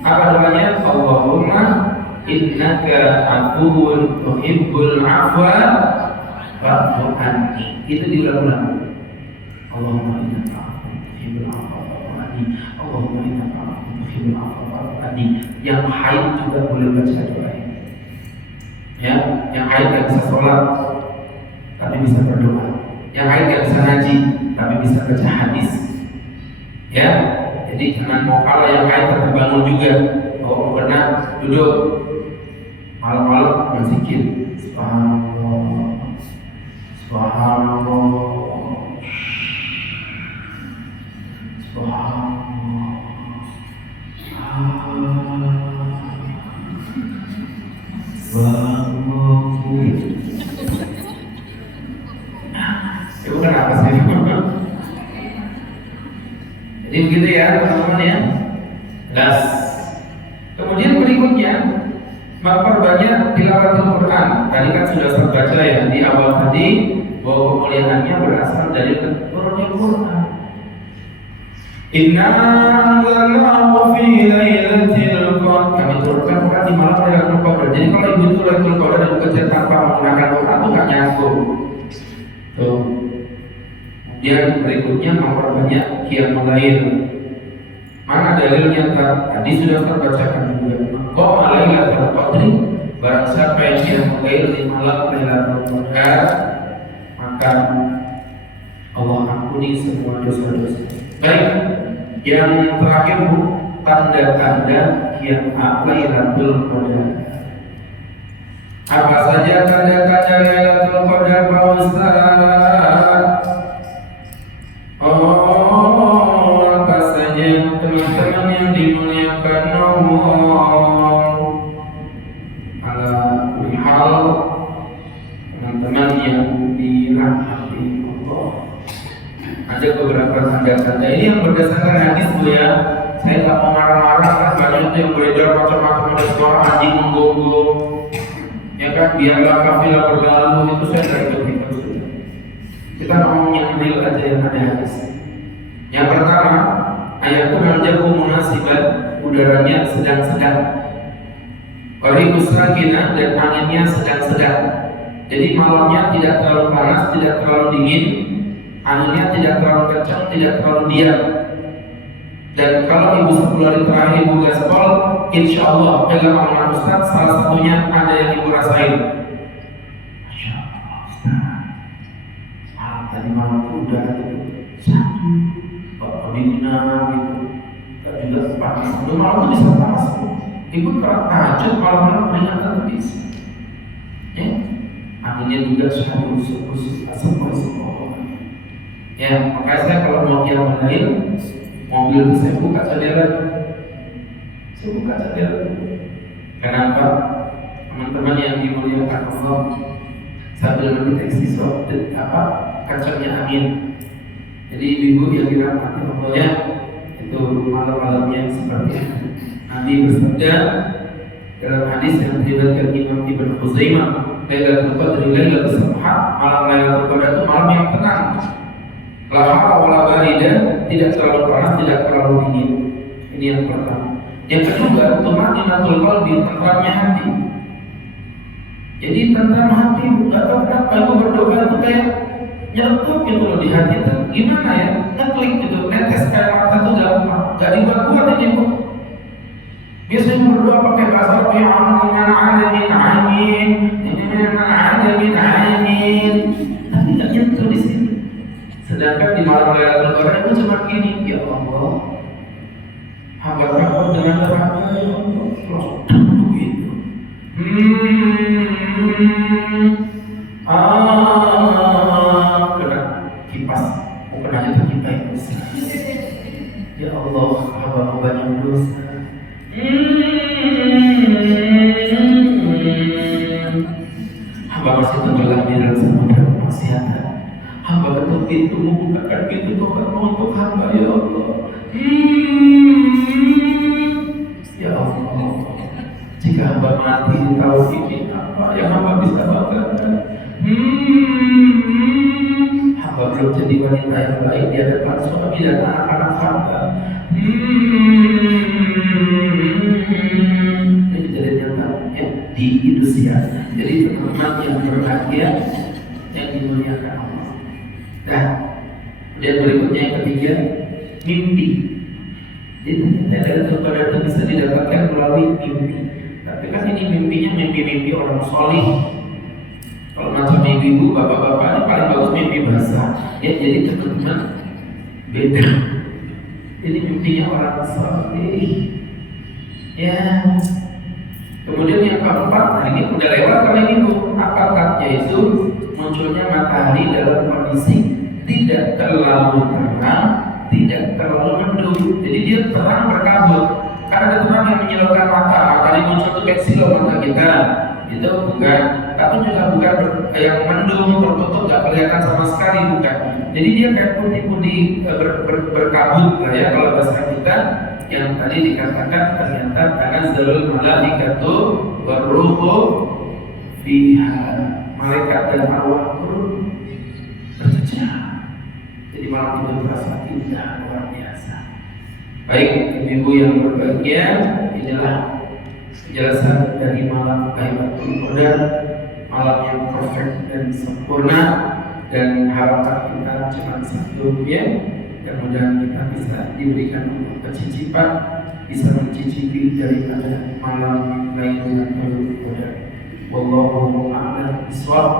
Apa doanya? Allahumma innaka afuwun tuhibbul afwa fa'fu anni. Itu diulang-ulang. Allahumma innaka afuwun tuhibbul afwa fa'fu anni. Allahumma innaka afuwun tuhibbul afwa fa'fu anni. Yang haid juga boleh baca doa ini. Ya, yang haid tidak bisa sholat tapi bisa berdoa. Yang haid tidak bisa ngaji tapi bisa baca hadis. Ya, jadi jangan mau kalah yang haid terbangun juga. Oh, pernah duduk malam-malam berzikir Subhanallah, Subhanallah, Subhanallah. Ibu kenapa sih? Jadi begitu ya teman-teman ya. Das. Kemudian berikutnya memperbanyak tilawatul Quran. Tadi kan sudah saya baca ya di awal tadi bahwa kemuliaannya berasal dari turunnya Quran. Inna anzalnahu fi lailatul qadar. Kami turunkan Quran di malam Lailatul Qadar. Jadi kalau ibu itu Lailatul Qadar dan bekerja tanpa menggunakan Quran itu nggak nyambung. Tuh. Kemudian berikutnya memperbanyak qiyamul lail. Mana dalilnya? Tadi sudah terbacakan juga. Qom Lailatul Qadri, barang siapa yang qiyamul lail di malam Lailatul Qadar, maka Allah ampuni semua dosa-dosa. Baik, yang terakhir bu, tanda-tanda yang Lailatul Qadar. Apa saja tanda-tanda Lailatul Qadar Pak Ustaz? Oh, apa saja teman-teman yang dimuliakan Allah. Ala hal teman-teman yang dirahmati Allah. Ada beberapa tanda-tanda ini yang berdasarkan hadis bu ya. Saya tak mau marah-marah kan banyak yang beredar macam-macam ada suara anjing menggonggong. Ya kan biarlah kafilah berlalu itu saya tidak ikut. Kita ngomong yang real aja yang ada hadis. Yang pertama, ayatul jawu munasibat, udaranya sedang-sedang. Qaribus sakinah dan anginnya sedang-sedang. Jadi malamnya tidak terlalu panas, tidak terlalu dingin, anginnya tidak terlalu kencang, tidak terlalu diam. Dan kalau ibu 10 hari terakhir ibu gaspol, insya Allah pegang omongan Ustaz, salah satunya ada yang ibu rasain. Masya Allah Ustaz. tadi malam itu udah gitu satu kedinginan gitu, dan juga panas. Malam itu bisa panas. Ibu tahajud malam-malam peringatan bisa. Ya, akhirnya juga sudah usuk semua. Ya, makanya saya kalau mau qiyamul lail, mobil saya buka jendela. Kenapa? Teman-teman yang dimuliakan Allah, sambil mendeteksi kacanya angin. Jadi ibu yang dirahmati Allah ya, itu malam-malamnya seperti itu. Nabi bersabda dalam hadis yang diriwayatkan Imam Ibnu Khuzaimah, Lailatul Qadri Lailatul Sabha, malam Lailatul Qadar itu malam yang tenang. La hara wala barida, tidak terlalu panas, tidak terlalu dingin. Ini yang pertama. Yang kedua, tumaninatul qalbi, tenteramnya hati. Jadi tentram hati, enggak tahu kenapa ibu berdoa itu kayak nyeletuk gitu loh di hati itu. Gimana ya? Ngeklik gitu, netes kayak mata itu gampang. Enggak dibuat-buat ini Bu. Biasanya berdoa pakai bahasa Arab yang alamin amin, alamin amin. Tapi enggak nyentuh di sini. Sedangkan di malam Lailatul Qadar itu cuma gini, ya Allah, hamba kamu dengan terangnya ya Allah, begitu. Kena kipas, bukan hanya terkipas. Ya Allah, hamba banyak dosa. Hamba masih tenggelam di dalam samudra kemaksiatan. Hamba ketuk pintumu, bukakan pintu tobatmu untuk hamba ya Allah. Ya Allah, jika hamba mati tahu ini apa yang hamba bisa banggakan. Hamba belum jadi wanita yang baik di hadapan suami dan anak-anak hamba. Ini kejadian yang di Indonesia. Jadi teman-teman yang berbahagia, yang dimuliakan Allah. Nah, dan berikutnya yang ketiga, mimpi. Jadi Lailatul Qadar itu bisa didapatkan melalui mimpi. Tapi kan ini mimpinya mimpi-mimpi orang solih. Kalau macam ibu-ibu, bapak-bapak ini paling bagus mimpi basah. Ya, jadi teman-teman beda. Jadi mimpinya orang solih. Ya. Kemudian yang keempat, nah ini udah lewat kalau ini Bu, apakah yaitu munculnya matahari dalam kondisi tidak terlalu terang, tidak terlalu mendung. Jadi dia terang berkabut. Karena ada terang yang menyilaukan mata. Matahari muncul itu kayak silau mata kita. Itu bukan. Tapi juga bukan yang mendung, tertutup, nggak kelihatan sama sekali, bukan. Jadi dia kayak putih-putih berkabut lah ya kalau bahasa kita. Yang tadi dikatakan ternyata karena zalul malaikatu waruhu fiha, malaikat dan arwah turun berjejak. Jadi malam itu terasa indah luar biasa. Baik ibu yang berbahagia, inilah penjelasan dari malam Lailatul Qadar, malam yang perfect dan sempurna, dan harapan kita cuma satu ya. Mudah-mudahan kita bisa diberikan kecicipan, bisa mencicipi daripada malam Lailatul Qadar. Wallahu a'lam bishawab.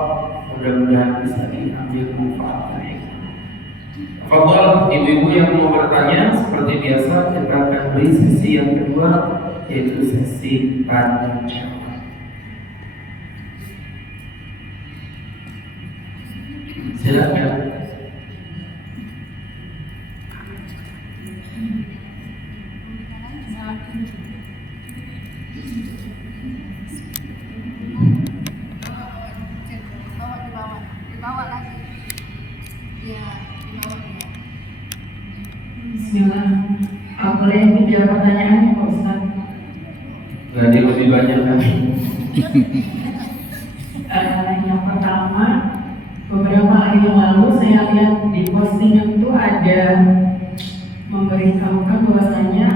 Mudah-mudahan bisa diambil manfaatnya. Fadhal ibu-ibu yang mau bertanya, seperti biasa kita akan beri sesi yang kedua, yaitu sesi tanya jawab. Silakan. Bismillah. Boleh dijawab pertanyaannya Pak Ustaz? Jadi lebih banyak kan? Yang pertama, beberapa hari yang lalu saya lihat di postingan itu ada memberitahukan bahwasanya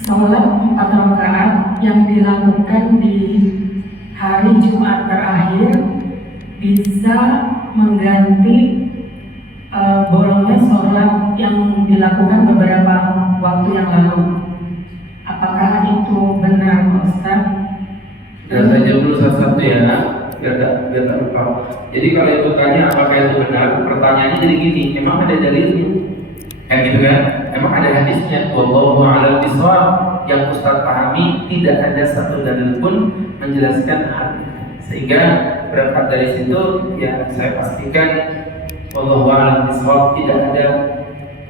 sholat 4 rakaat yang dilakukan di hari Jumat terakhir bisa mengganti bolongnya sholat yang dilakukan beberapa waktu yang lalu. Apakah itu benar Ustaz? Sudah saja dulu satu-satu ya. biar tak lupa. Jadi kalau itu tanya apakah itu benar, pertanyaannya jadi gini, emang ada dalilnya? Kayak gitu kan? Emang ada hadisnya? Wallahu a'lam bishawab. Yang Ustaz pahami tidak ada satu dalil pun menjelaskan hal ini. Sehingga berangkat dari situ ya saya pastikan wallahu a'lam bishawab, tidak ada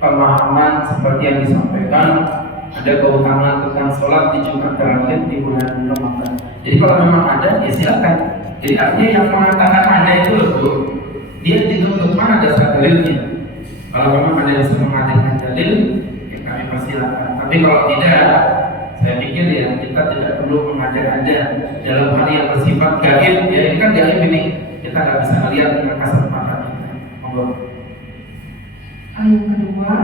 pemahaman seperti yang disampaikan ada keutamaan tentang sholat di Jumat terakhir di bulan Ramadan. Jadi kalau memang ada ya silakan. Jadi artinya yang mengatakan ada itu loh tuh, dia dituntut mana dasar dalilnya. Kalau memang ada yang mengatakan dalil ya kami persilakan. Tapi kalau tidak, saya pikir ya kita tidak perlu mengada-ada dalam hal yang bersifat gaib. Ya ini kan gaib ini, kita nggak bisa melihat dengan kasat mata kita. Monggo. Yang kedua,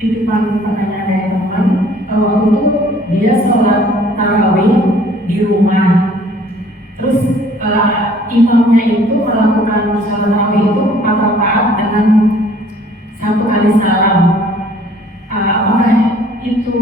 titipan pertanyaan dari teman, waktu itu dia sholat tarawih di rumah, terus imamnya itu melakukan sholat tarawih itu 4 rakaat dengan 1 kali salam. Apakah itu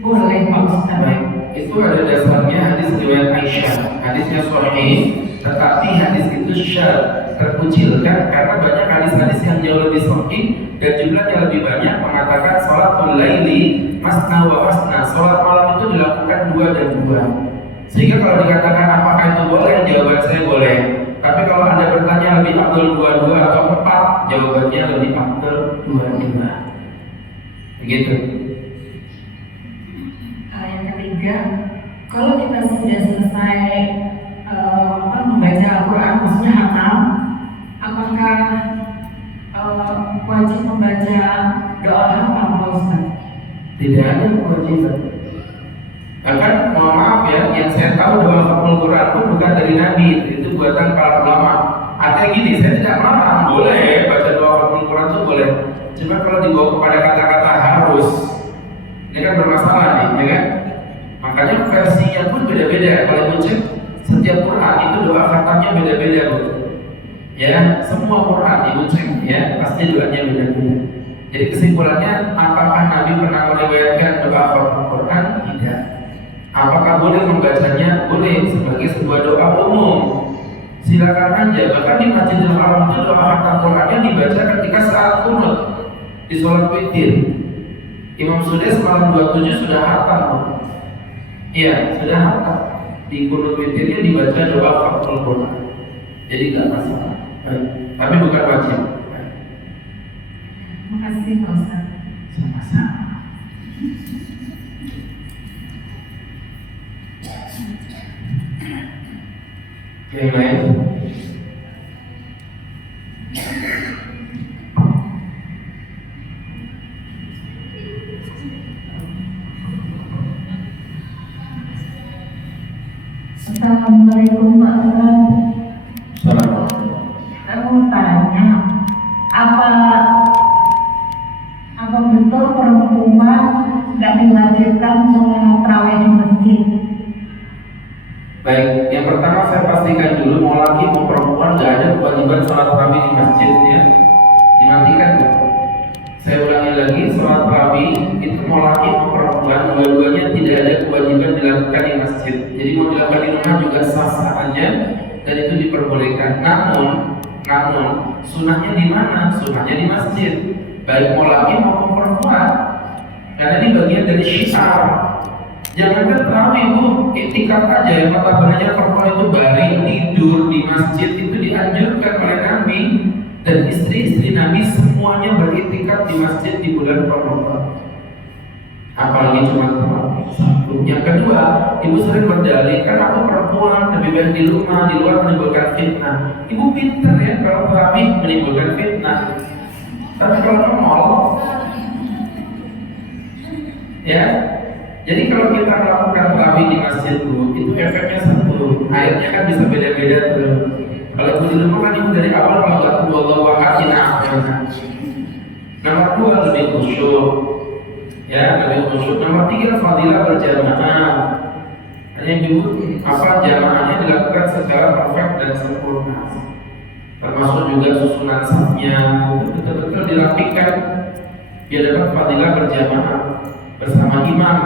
boleh Pak Ustaz? Baik, itu ada dasarnya hadis riwayat Aisyah, hadisnya sahih, tetapi hadis itu syadz, terkucilkan karena banyak hadis-hadis yang jauh lebih sahih dan jumlahnya lebih banyak mengatakan sholatul laili masna wa masna, sholat malam itu dilakukan 2 dan 2. Sehingga kalau dikatakan apakah itu boleh, jawaban saya boleh. Tapi kalau Anda bertanya lebih afdal 2 atau 4, jawabannya lebih afdal 2. Begitu. Yang ketiga, kalau kita sudah selesai membaca Al-Quran, maksudnya hafal, apakah wajib membaca doa hafal Pak Ustaz? Tidak ada kewajiban. Bahkan mohon maaf ya, yang saya tahu doa hafal Quran pun bukan dari Nabi, itu buatan para ulama. Artinya gini, saya tidak melarang, boleh baca doa hafal Quran itu boleh. Cuma kalau dibawa kepada kata-kata harus, ini kan bermasalah nih, ya kan? Makanya versinya pun beda-beda. Kalau ibu cek setiap Quran itu doa khatamnya beda-beda, Bu. Ya, semua Quran ibu cek ya, pasti doanya beda-beda. Jadi kesimpulannya, apakah Nabi pernah meriwayatkan doa khatam Quran? Tidak. Apakah boleh membacanya? Boleh, sebagai sebuah doa umum. Silakan aja. Bahkan di Masjidil Haram itu doa khatam Qurannya dibaca ketika saat qunut di sholat witir. Imam Sudais malam 27 sudah hafal. Iya, sudah hafal. Di qunut witirnya dibaca doa khatam Quran. Jadi nggak masalah. Tapi bukan wajib. Terima kasih Pak Ustaz. Sama-sama. Yang lain? Assalamualaikum Pak Ustaz. Assalamualaikum. Saya mau tanya, apa betul perempuan nggak diwajibkan sholat tarawih di masjid? Baik, yang pertama saya pastikan dulu mau laki mau perempuan nggak ada kewajiban sholat tarawih di masjid ya. Dimatikan Bu. Saya ulangi lagi, sholat tarawih itu mau laki mau perempuan dua-duanya tidak ada kewajiban dilakukan di masjid. Jadi mau dilakukan di rumah juga sah-sah aja dan itu diperbolehkan. Namun sunahnya di mana? Sunahnya di masjid. Baik mau laki maupun perempuan. Karena ini bagian dari syiar. Jangankan tarawih Bu, iktikaf aja yang notabene perempuan itu baring tidur di masjid itu dianjurkan oleh Nabi dan istri-istri Nabi semuanya beriktikaf di masjid di bulan Ramadan. Apalagi cuma tarawih. Yang kedua, ibu sering berdalih kan aku perempuan lebih baik di rumah, di luar menimbulkan fitnah. Ibu pinter ya kalau tarawih menimbulkan fitnah. Tapi kalau nongol, ya. Jadi kalau kita melakukan tarawih di masjid Bu, itu efeknya satu, ayatnya kan bisa beda-beda tuh. Kalau ibu di rumah kan ibu dari awal kalau Wallahu a'lam Nomor 2 lebih khusyuk, ya lebih khusyuk. Nomor 3 fadilah berjamaah. Hanya ibu jamaahnya dilakukan secara perfect dan sempurna. Termasuk juga susunan safnya betul-betul dirapikan biar dapat fadilah berjamaah bersama imam.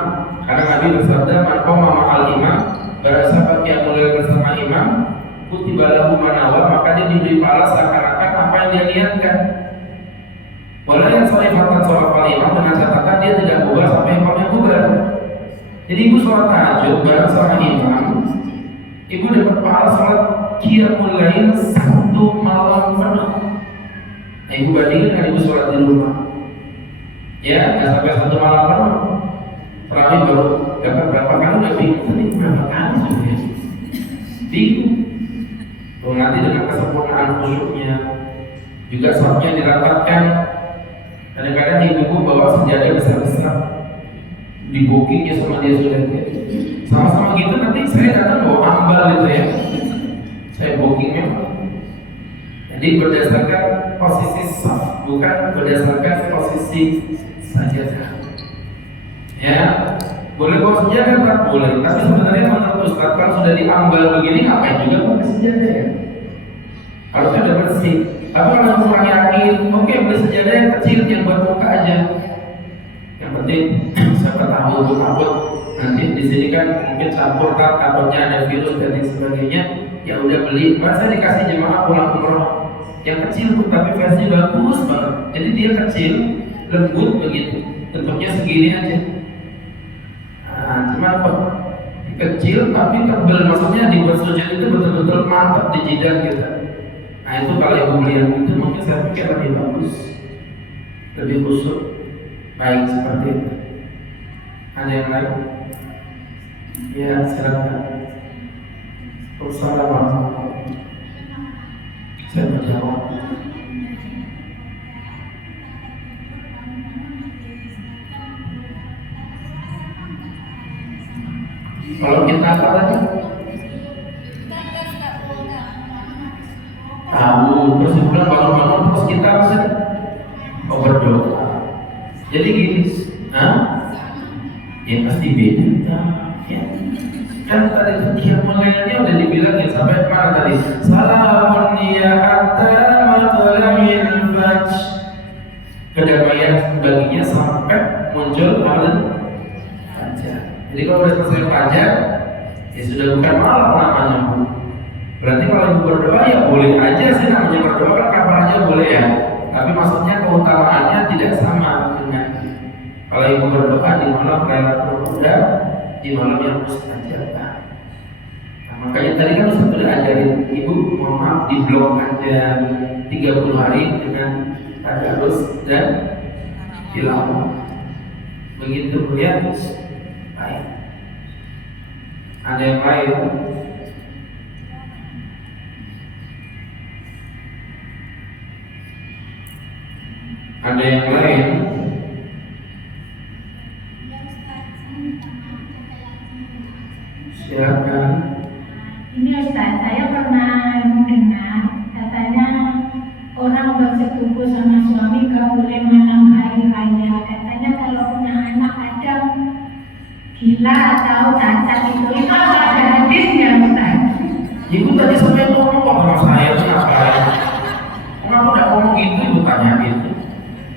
Karena Nabi bersabda, "Man qama ma'al imam barang siapa yang mulai bersama imam kutiba lahu manawa, maka dia diberi pahala seakan-akan apa yang dia niatkan. Walau yang salifatan sholat imam, dengan catatan dia tidak bubar sampai imamnya bubar. Jadi ibu sholat tahajud bareng sama imam, ibu dapat pahala sholat qiyamul lail 1 malam penuh. Nah, ibu bandingkan dengan ibu sholat di rumah, ya nggak sampai 1 malam penuh. Terawih baru dapat berapa kali, udah bingung tadi berapa kali sebenarnya, bingung. Tuh, nanti dengan kesempurnaan khusyuknya juga sholatnya dirapatkan. Kadang-kadang ibu bawa sejadah besar-besar, di bookingnya sama dia sudah sama-sama gitu. Nanti saya datang bawa ambal gitu ya, saya bookingnya. Jadi berdasarkan posisi saf, bukan berdasarkan posisi sajadah. Ya, boleh bawa sejadah tak boleh. Tapi sebenarnya menurut Ustaz kalau sudah diambal begini ngapain juga pakai sejadah ya? Harusnya udah bersih. Tapi kalau kurang yakin, oke beli sejadah yang kecil yang buat muka aja. Yang penting siapa tahu untuk takut nanti di sini kan mungkin campur takutnya ada virus dan lain sebagainya. Ya udah beli. Masa dikasih jemaah pulang umroh yang kecil tuh tapi versi bagus banget. Jadi dia kecil, lembut begitu, bentuknya segini aja. Nah, cuma kok kecil tapi tebel, maksudnya dibuat sujud itu betul-betul mantap di jidat gitu. Nah itu kalau ibu beli yang itu mungkin saya pikir lebih bagus, lebih khusyuk, baik seperti itu. Ada yang lain? Ya silakan. Wassalamualaikum. Saya menjawab. Kalau kita apa tadi? Tahu, terus dibilang bangun-bangun terus kita bisa berdoa. Jadi gini, ya pasti beda. Ya. Kan tadi yang mulainya udah dibilangin sampai mana tadi? Salamun ya hatta matlamil fajr. Kedamaian baginya sampai muncul fajar. Jadi kalau udah selesai fajar, ya sudah bukan malam namanya. Berarti kalau ibu berdoa ya boleh aja sih, namanya berdoa kan kapan aja boleh ya. Tapi maksudnya keutamaannya tidak sama dengan kalau ibu berdoa di malam Lailatul Qadar, di malam yang mustajabah. Nah, makanya tadi kan Ustaz sudah ajarin ibu, mohon maaf di blok aja 30 hari dengan tadarus dan tilawah. Begitu ya. Baik. Ada yang lain? Ada yang lain? Silakan. Ini Ustaz, saya pernah mendengar katanya orang bersetubuh sama suami gak boleh malam hari raya. Katanya kalau punya anak ada gila atau cacat itu ada hadisnya Ustaz. Ibu tadi sampai ngomong kok sama saya kenapa ya? Kenapa udah ngomong gitu ibu tanya gitu?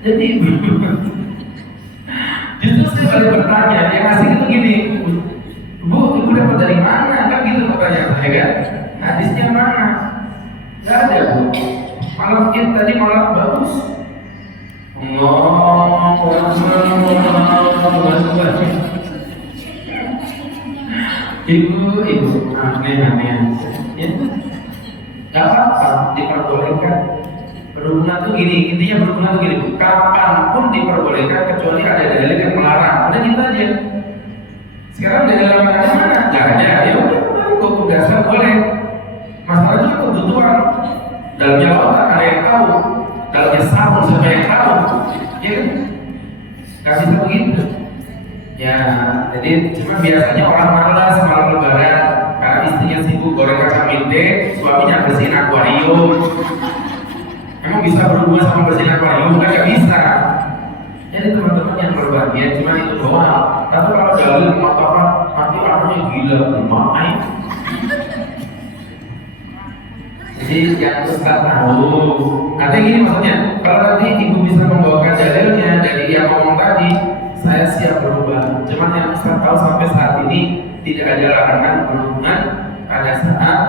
Jadi justru saya balik bertanya, yang asik itu gini, Bu, ibu dapat dari mana? Kan gitu pertanyaan saya kan? Hadisnya mana? Gak ada Bu. Malam kita tadi malam bagus. Ibu aneh-aneh ya. Gak apa-apa, diperbolehkan. Berhubungan tuh gini, intinya berhubungan tuh gini, kapanpun diperbolehkan kecuali ada dalil yang melarang. Udah gitu aja. Sekarang dalil yang melarang mana? Gak ada. Ya udah, hukum dasar boleh. Masalahnya kebutuhan. Dalamnya otak ada yang tahu, dalamnya sabun siapa yang tahu, ya kan? Gak bisa begitu. Ya, jadi cuma biasanya orang malas malam lebaran karena istrinya sibuk goreng kacang minte, suaminya bersihin akuarium. Emang bisa berhubungan sama bersihin akuarium? Gak bisa. Jadi teman-teman yang berbahagia cuma itu doang. Tapi kalau dalil mengatakan nanti anaknya gila, bermain. Jadi yang Ustaz tahu. Nanti gini maksudnya, kalau nanti ibu bisa membawakan dalilnya dari yang ngomong tadi, saya siap berubah. Cuman yang Ustaz tahu sampai saat ini ini tidak ada larangan berhubungan pada saat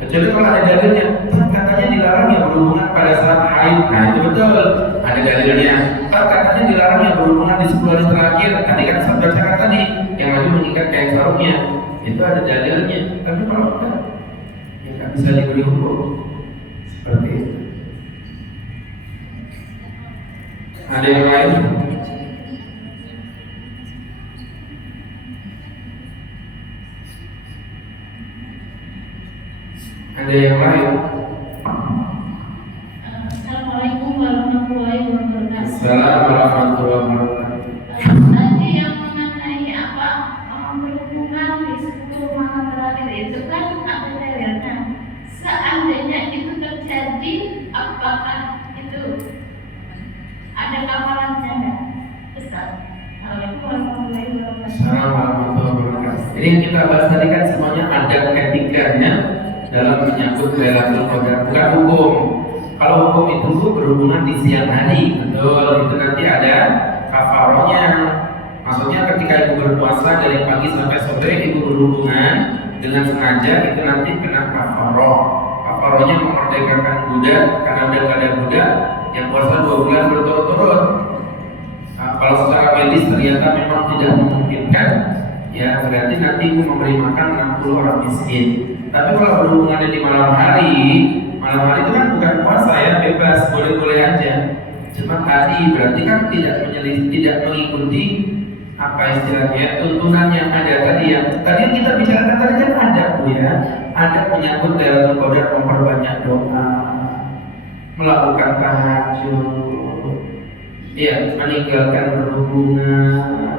kecuali kalau ada dalilnya. Katanya dilarang ya berhubungan pada saat haid. Nah itu betul, ada dalilnya. Katanya dilarang ya berhubungan di 10 hari terakhir. Tadi kan saya bacakan tadi yang wajib mengikat kain sarungnya, itu ada dalilnya. Tapi kalau enggak, ya nggak bisa diberi hukum seperti itu. Ada yang lain? Ada yang lain? Assalamualaikum warahmatullahi wabarakatuh. Assalamualaikum warahmatullahi wabarakatuh. Tadi yang mengenai berhubungan di 10 malam terakhir itu kan ada dalilnya. Seandainya itu terjadi, apakah itu ada kafarannya enggak? Ustaz. Assalamualaikum warahmatullahi wabarakatuh. Assalamualaikum warahmatullahi wabarakatuh. Jadi yang kita bahas tadi kan semuanya ada etikanya dalam menyangkut Lailatul Qadar, bukan hukum. Kalau hukum itu berhubungan di siang hari, betul, itu nanti ada kafarohnya. Maksudnya ketika ibu berpuasa dari pagi sampai sore, ibu berhubungan dengan sengaja, itu nanti kena kafaroh. Kafarohnya memerdekakan budak, karena udah gak ada budak yang puasa 2 bulan berturut-turut. Nah, kalau secara medis ternyata memang tidak memungkinkan, ya berarti nanti ibu memberi makan 60 orang miskin. Tapi kalau berhubungannya di malam hari itu kan bukan puasa ya, bebas, boleh-boleh aja. Cuma tadi berarti kan tidak mengikuti apa istilahnya tuntunan yang ada tadi yang kita bicarakan tadi kan ada ya, ada menyangkut Lailatul Qadar, memperbanyak doa, melakukan tahajud, ya meninggalkan berhubungan,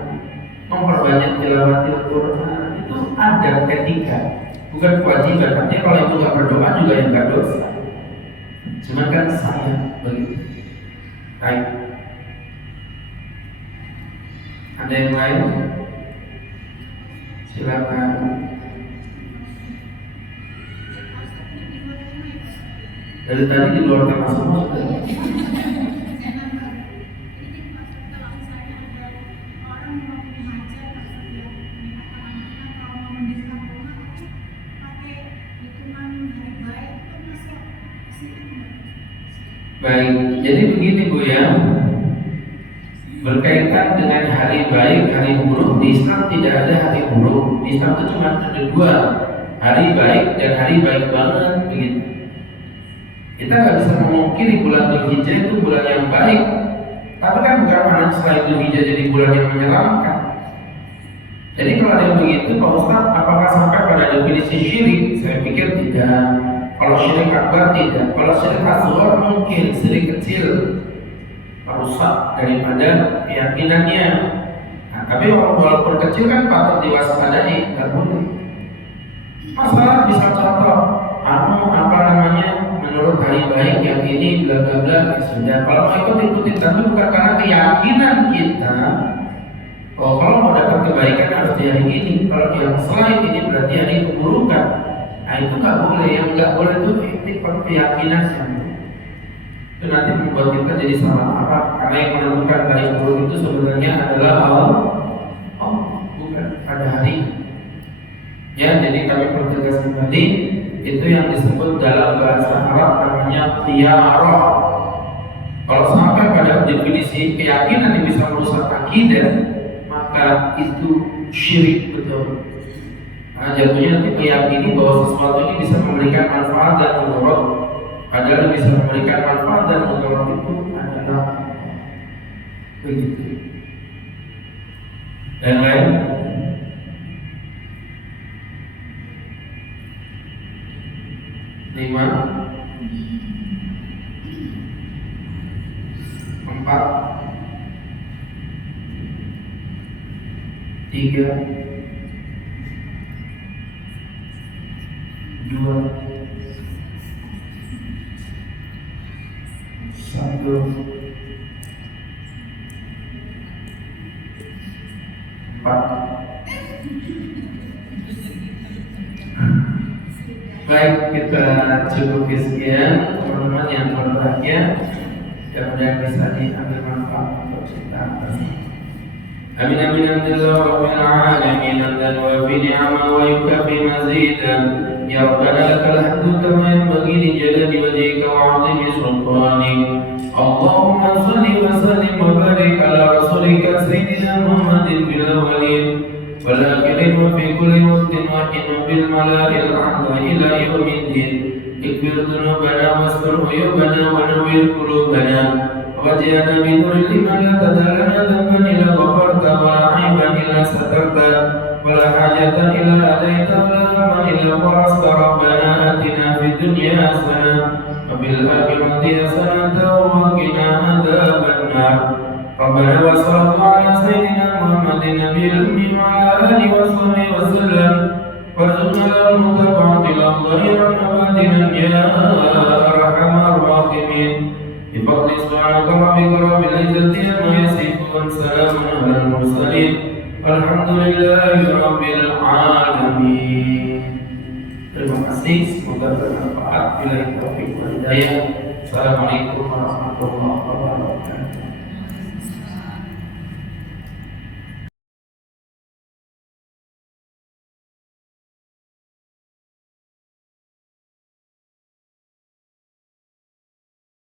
memperbanyak tilawatil Quran, itu ada ketika. Bukan kewajiban, artinya kalau ibu nggak berdoa juga yang nggak dosa. Cuma kan saya begitu. Baik. Ada yang lain? Silakan. Dari tadi di luar tema semua. Baik, jadi begini Bu ya, berkaitan dengan hari baik, hari buruk, di Islam tidak ada hari buruk. Di Islam itu cuma ada 2, hari baik dan hari baik banget begitu. Kita nggak bisa memungkiri bulan Dzulhijjah itu bulan yang baik, tapi kan bukan karena setelah Dzulhijjah jadi bulan yang menyeramkan. Jadi kalau ada yang begitu, Pak Ustaz, apakah sampai pada definisi syirik? Saya pikir tidak. Kalau syirik akbar tidak, kalau syirik asghar mungkin, syirik kecil merusak daripada keyakinannya. Nah, tapi walaupun kecil kan patut diwaspadai, nggak boleh. Masalah bisa contoh, menurut hari baik yang ini bla bla bla, ya sudah. Kalau mau ikut-ikutin, tapi bukan karena keyakinan kita. Oh, kalau mau dapat kebaikan harus di hari ini. Kalau yang selain ini berarti hari keburukan. Nah itu nggak boleh. Yang nggak boleh itu keyakinan itu nanti membuat kita jadi salah arah. Karena yang menentukan baik buruk itu sebenarnya adalah Allah. Oh, bukan pada hari. Ya, jadi kami pertegas kembali itu yang disebut dalam bahasa Arab namanya tiarah. Kalau sampai pada definisi keyakinan yang bisa merusak akidah, maka itu syirik betul. Nah, jatuhnya nanti meyakini bahwa sesuatu ini bisa memberikan manfaat dan mudarat. Padahal yang bisa memberikan manfaat dan mudarat itu adalah begitu. Dan lain. Lima, 4, 3, 2, 1, 4. Baik, kita cukup sekian teman-teman yang berbahagia. Mudah-mudahan bisa diambil manfaat untuk kita. أمين أمين أنت الله رب العالمين أنت وفي نعمة ويكفي مزيدا يا ربنا لك الحمد كما ينبغي لجلال وجهك وعظيم سلطانك اللهم صل وسلم وبارك على رسولك سيدنا محمد في الأولين والآخرين وفي كل وقت وحين بالملائكة الأعلى إلى يوم الدين اغفر ذنوبنا واستر عيوبنا ونوّر قلوبنا وجعلنا بنور لمن لا تدع لنا ذنبا إلا غفرت ولا عيبا إلا سترت ولا حاجة إلا أتيت ولا هما إلا فرجت ربنا آتنا في الدنيا حسنة وفي الآخرة حسنة وقنا عذاب النار ربنا وصلى الله على سيدنا محمد النبي الأمي وعلى آله وصحبه وسلم وارزقنا المتابعة إلى ظاهرا وباطنا يا أرحم الراحمين بفضل سبحانك ربك رب العزة عما يصفون سلام على المرسلين والحمد لله رب العالمين. Terima kasih, semoga bermanfaat. Bila itu, Assalamualaikum warahmatullahi wabarakatuh.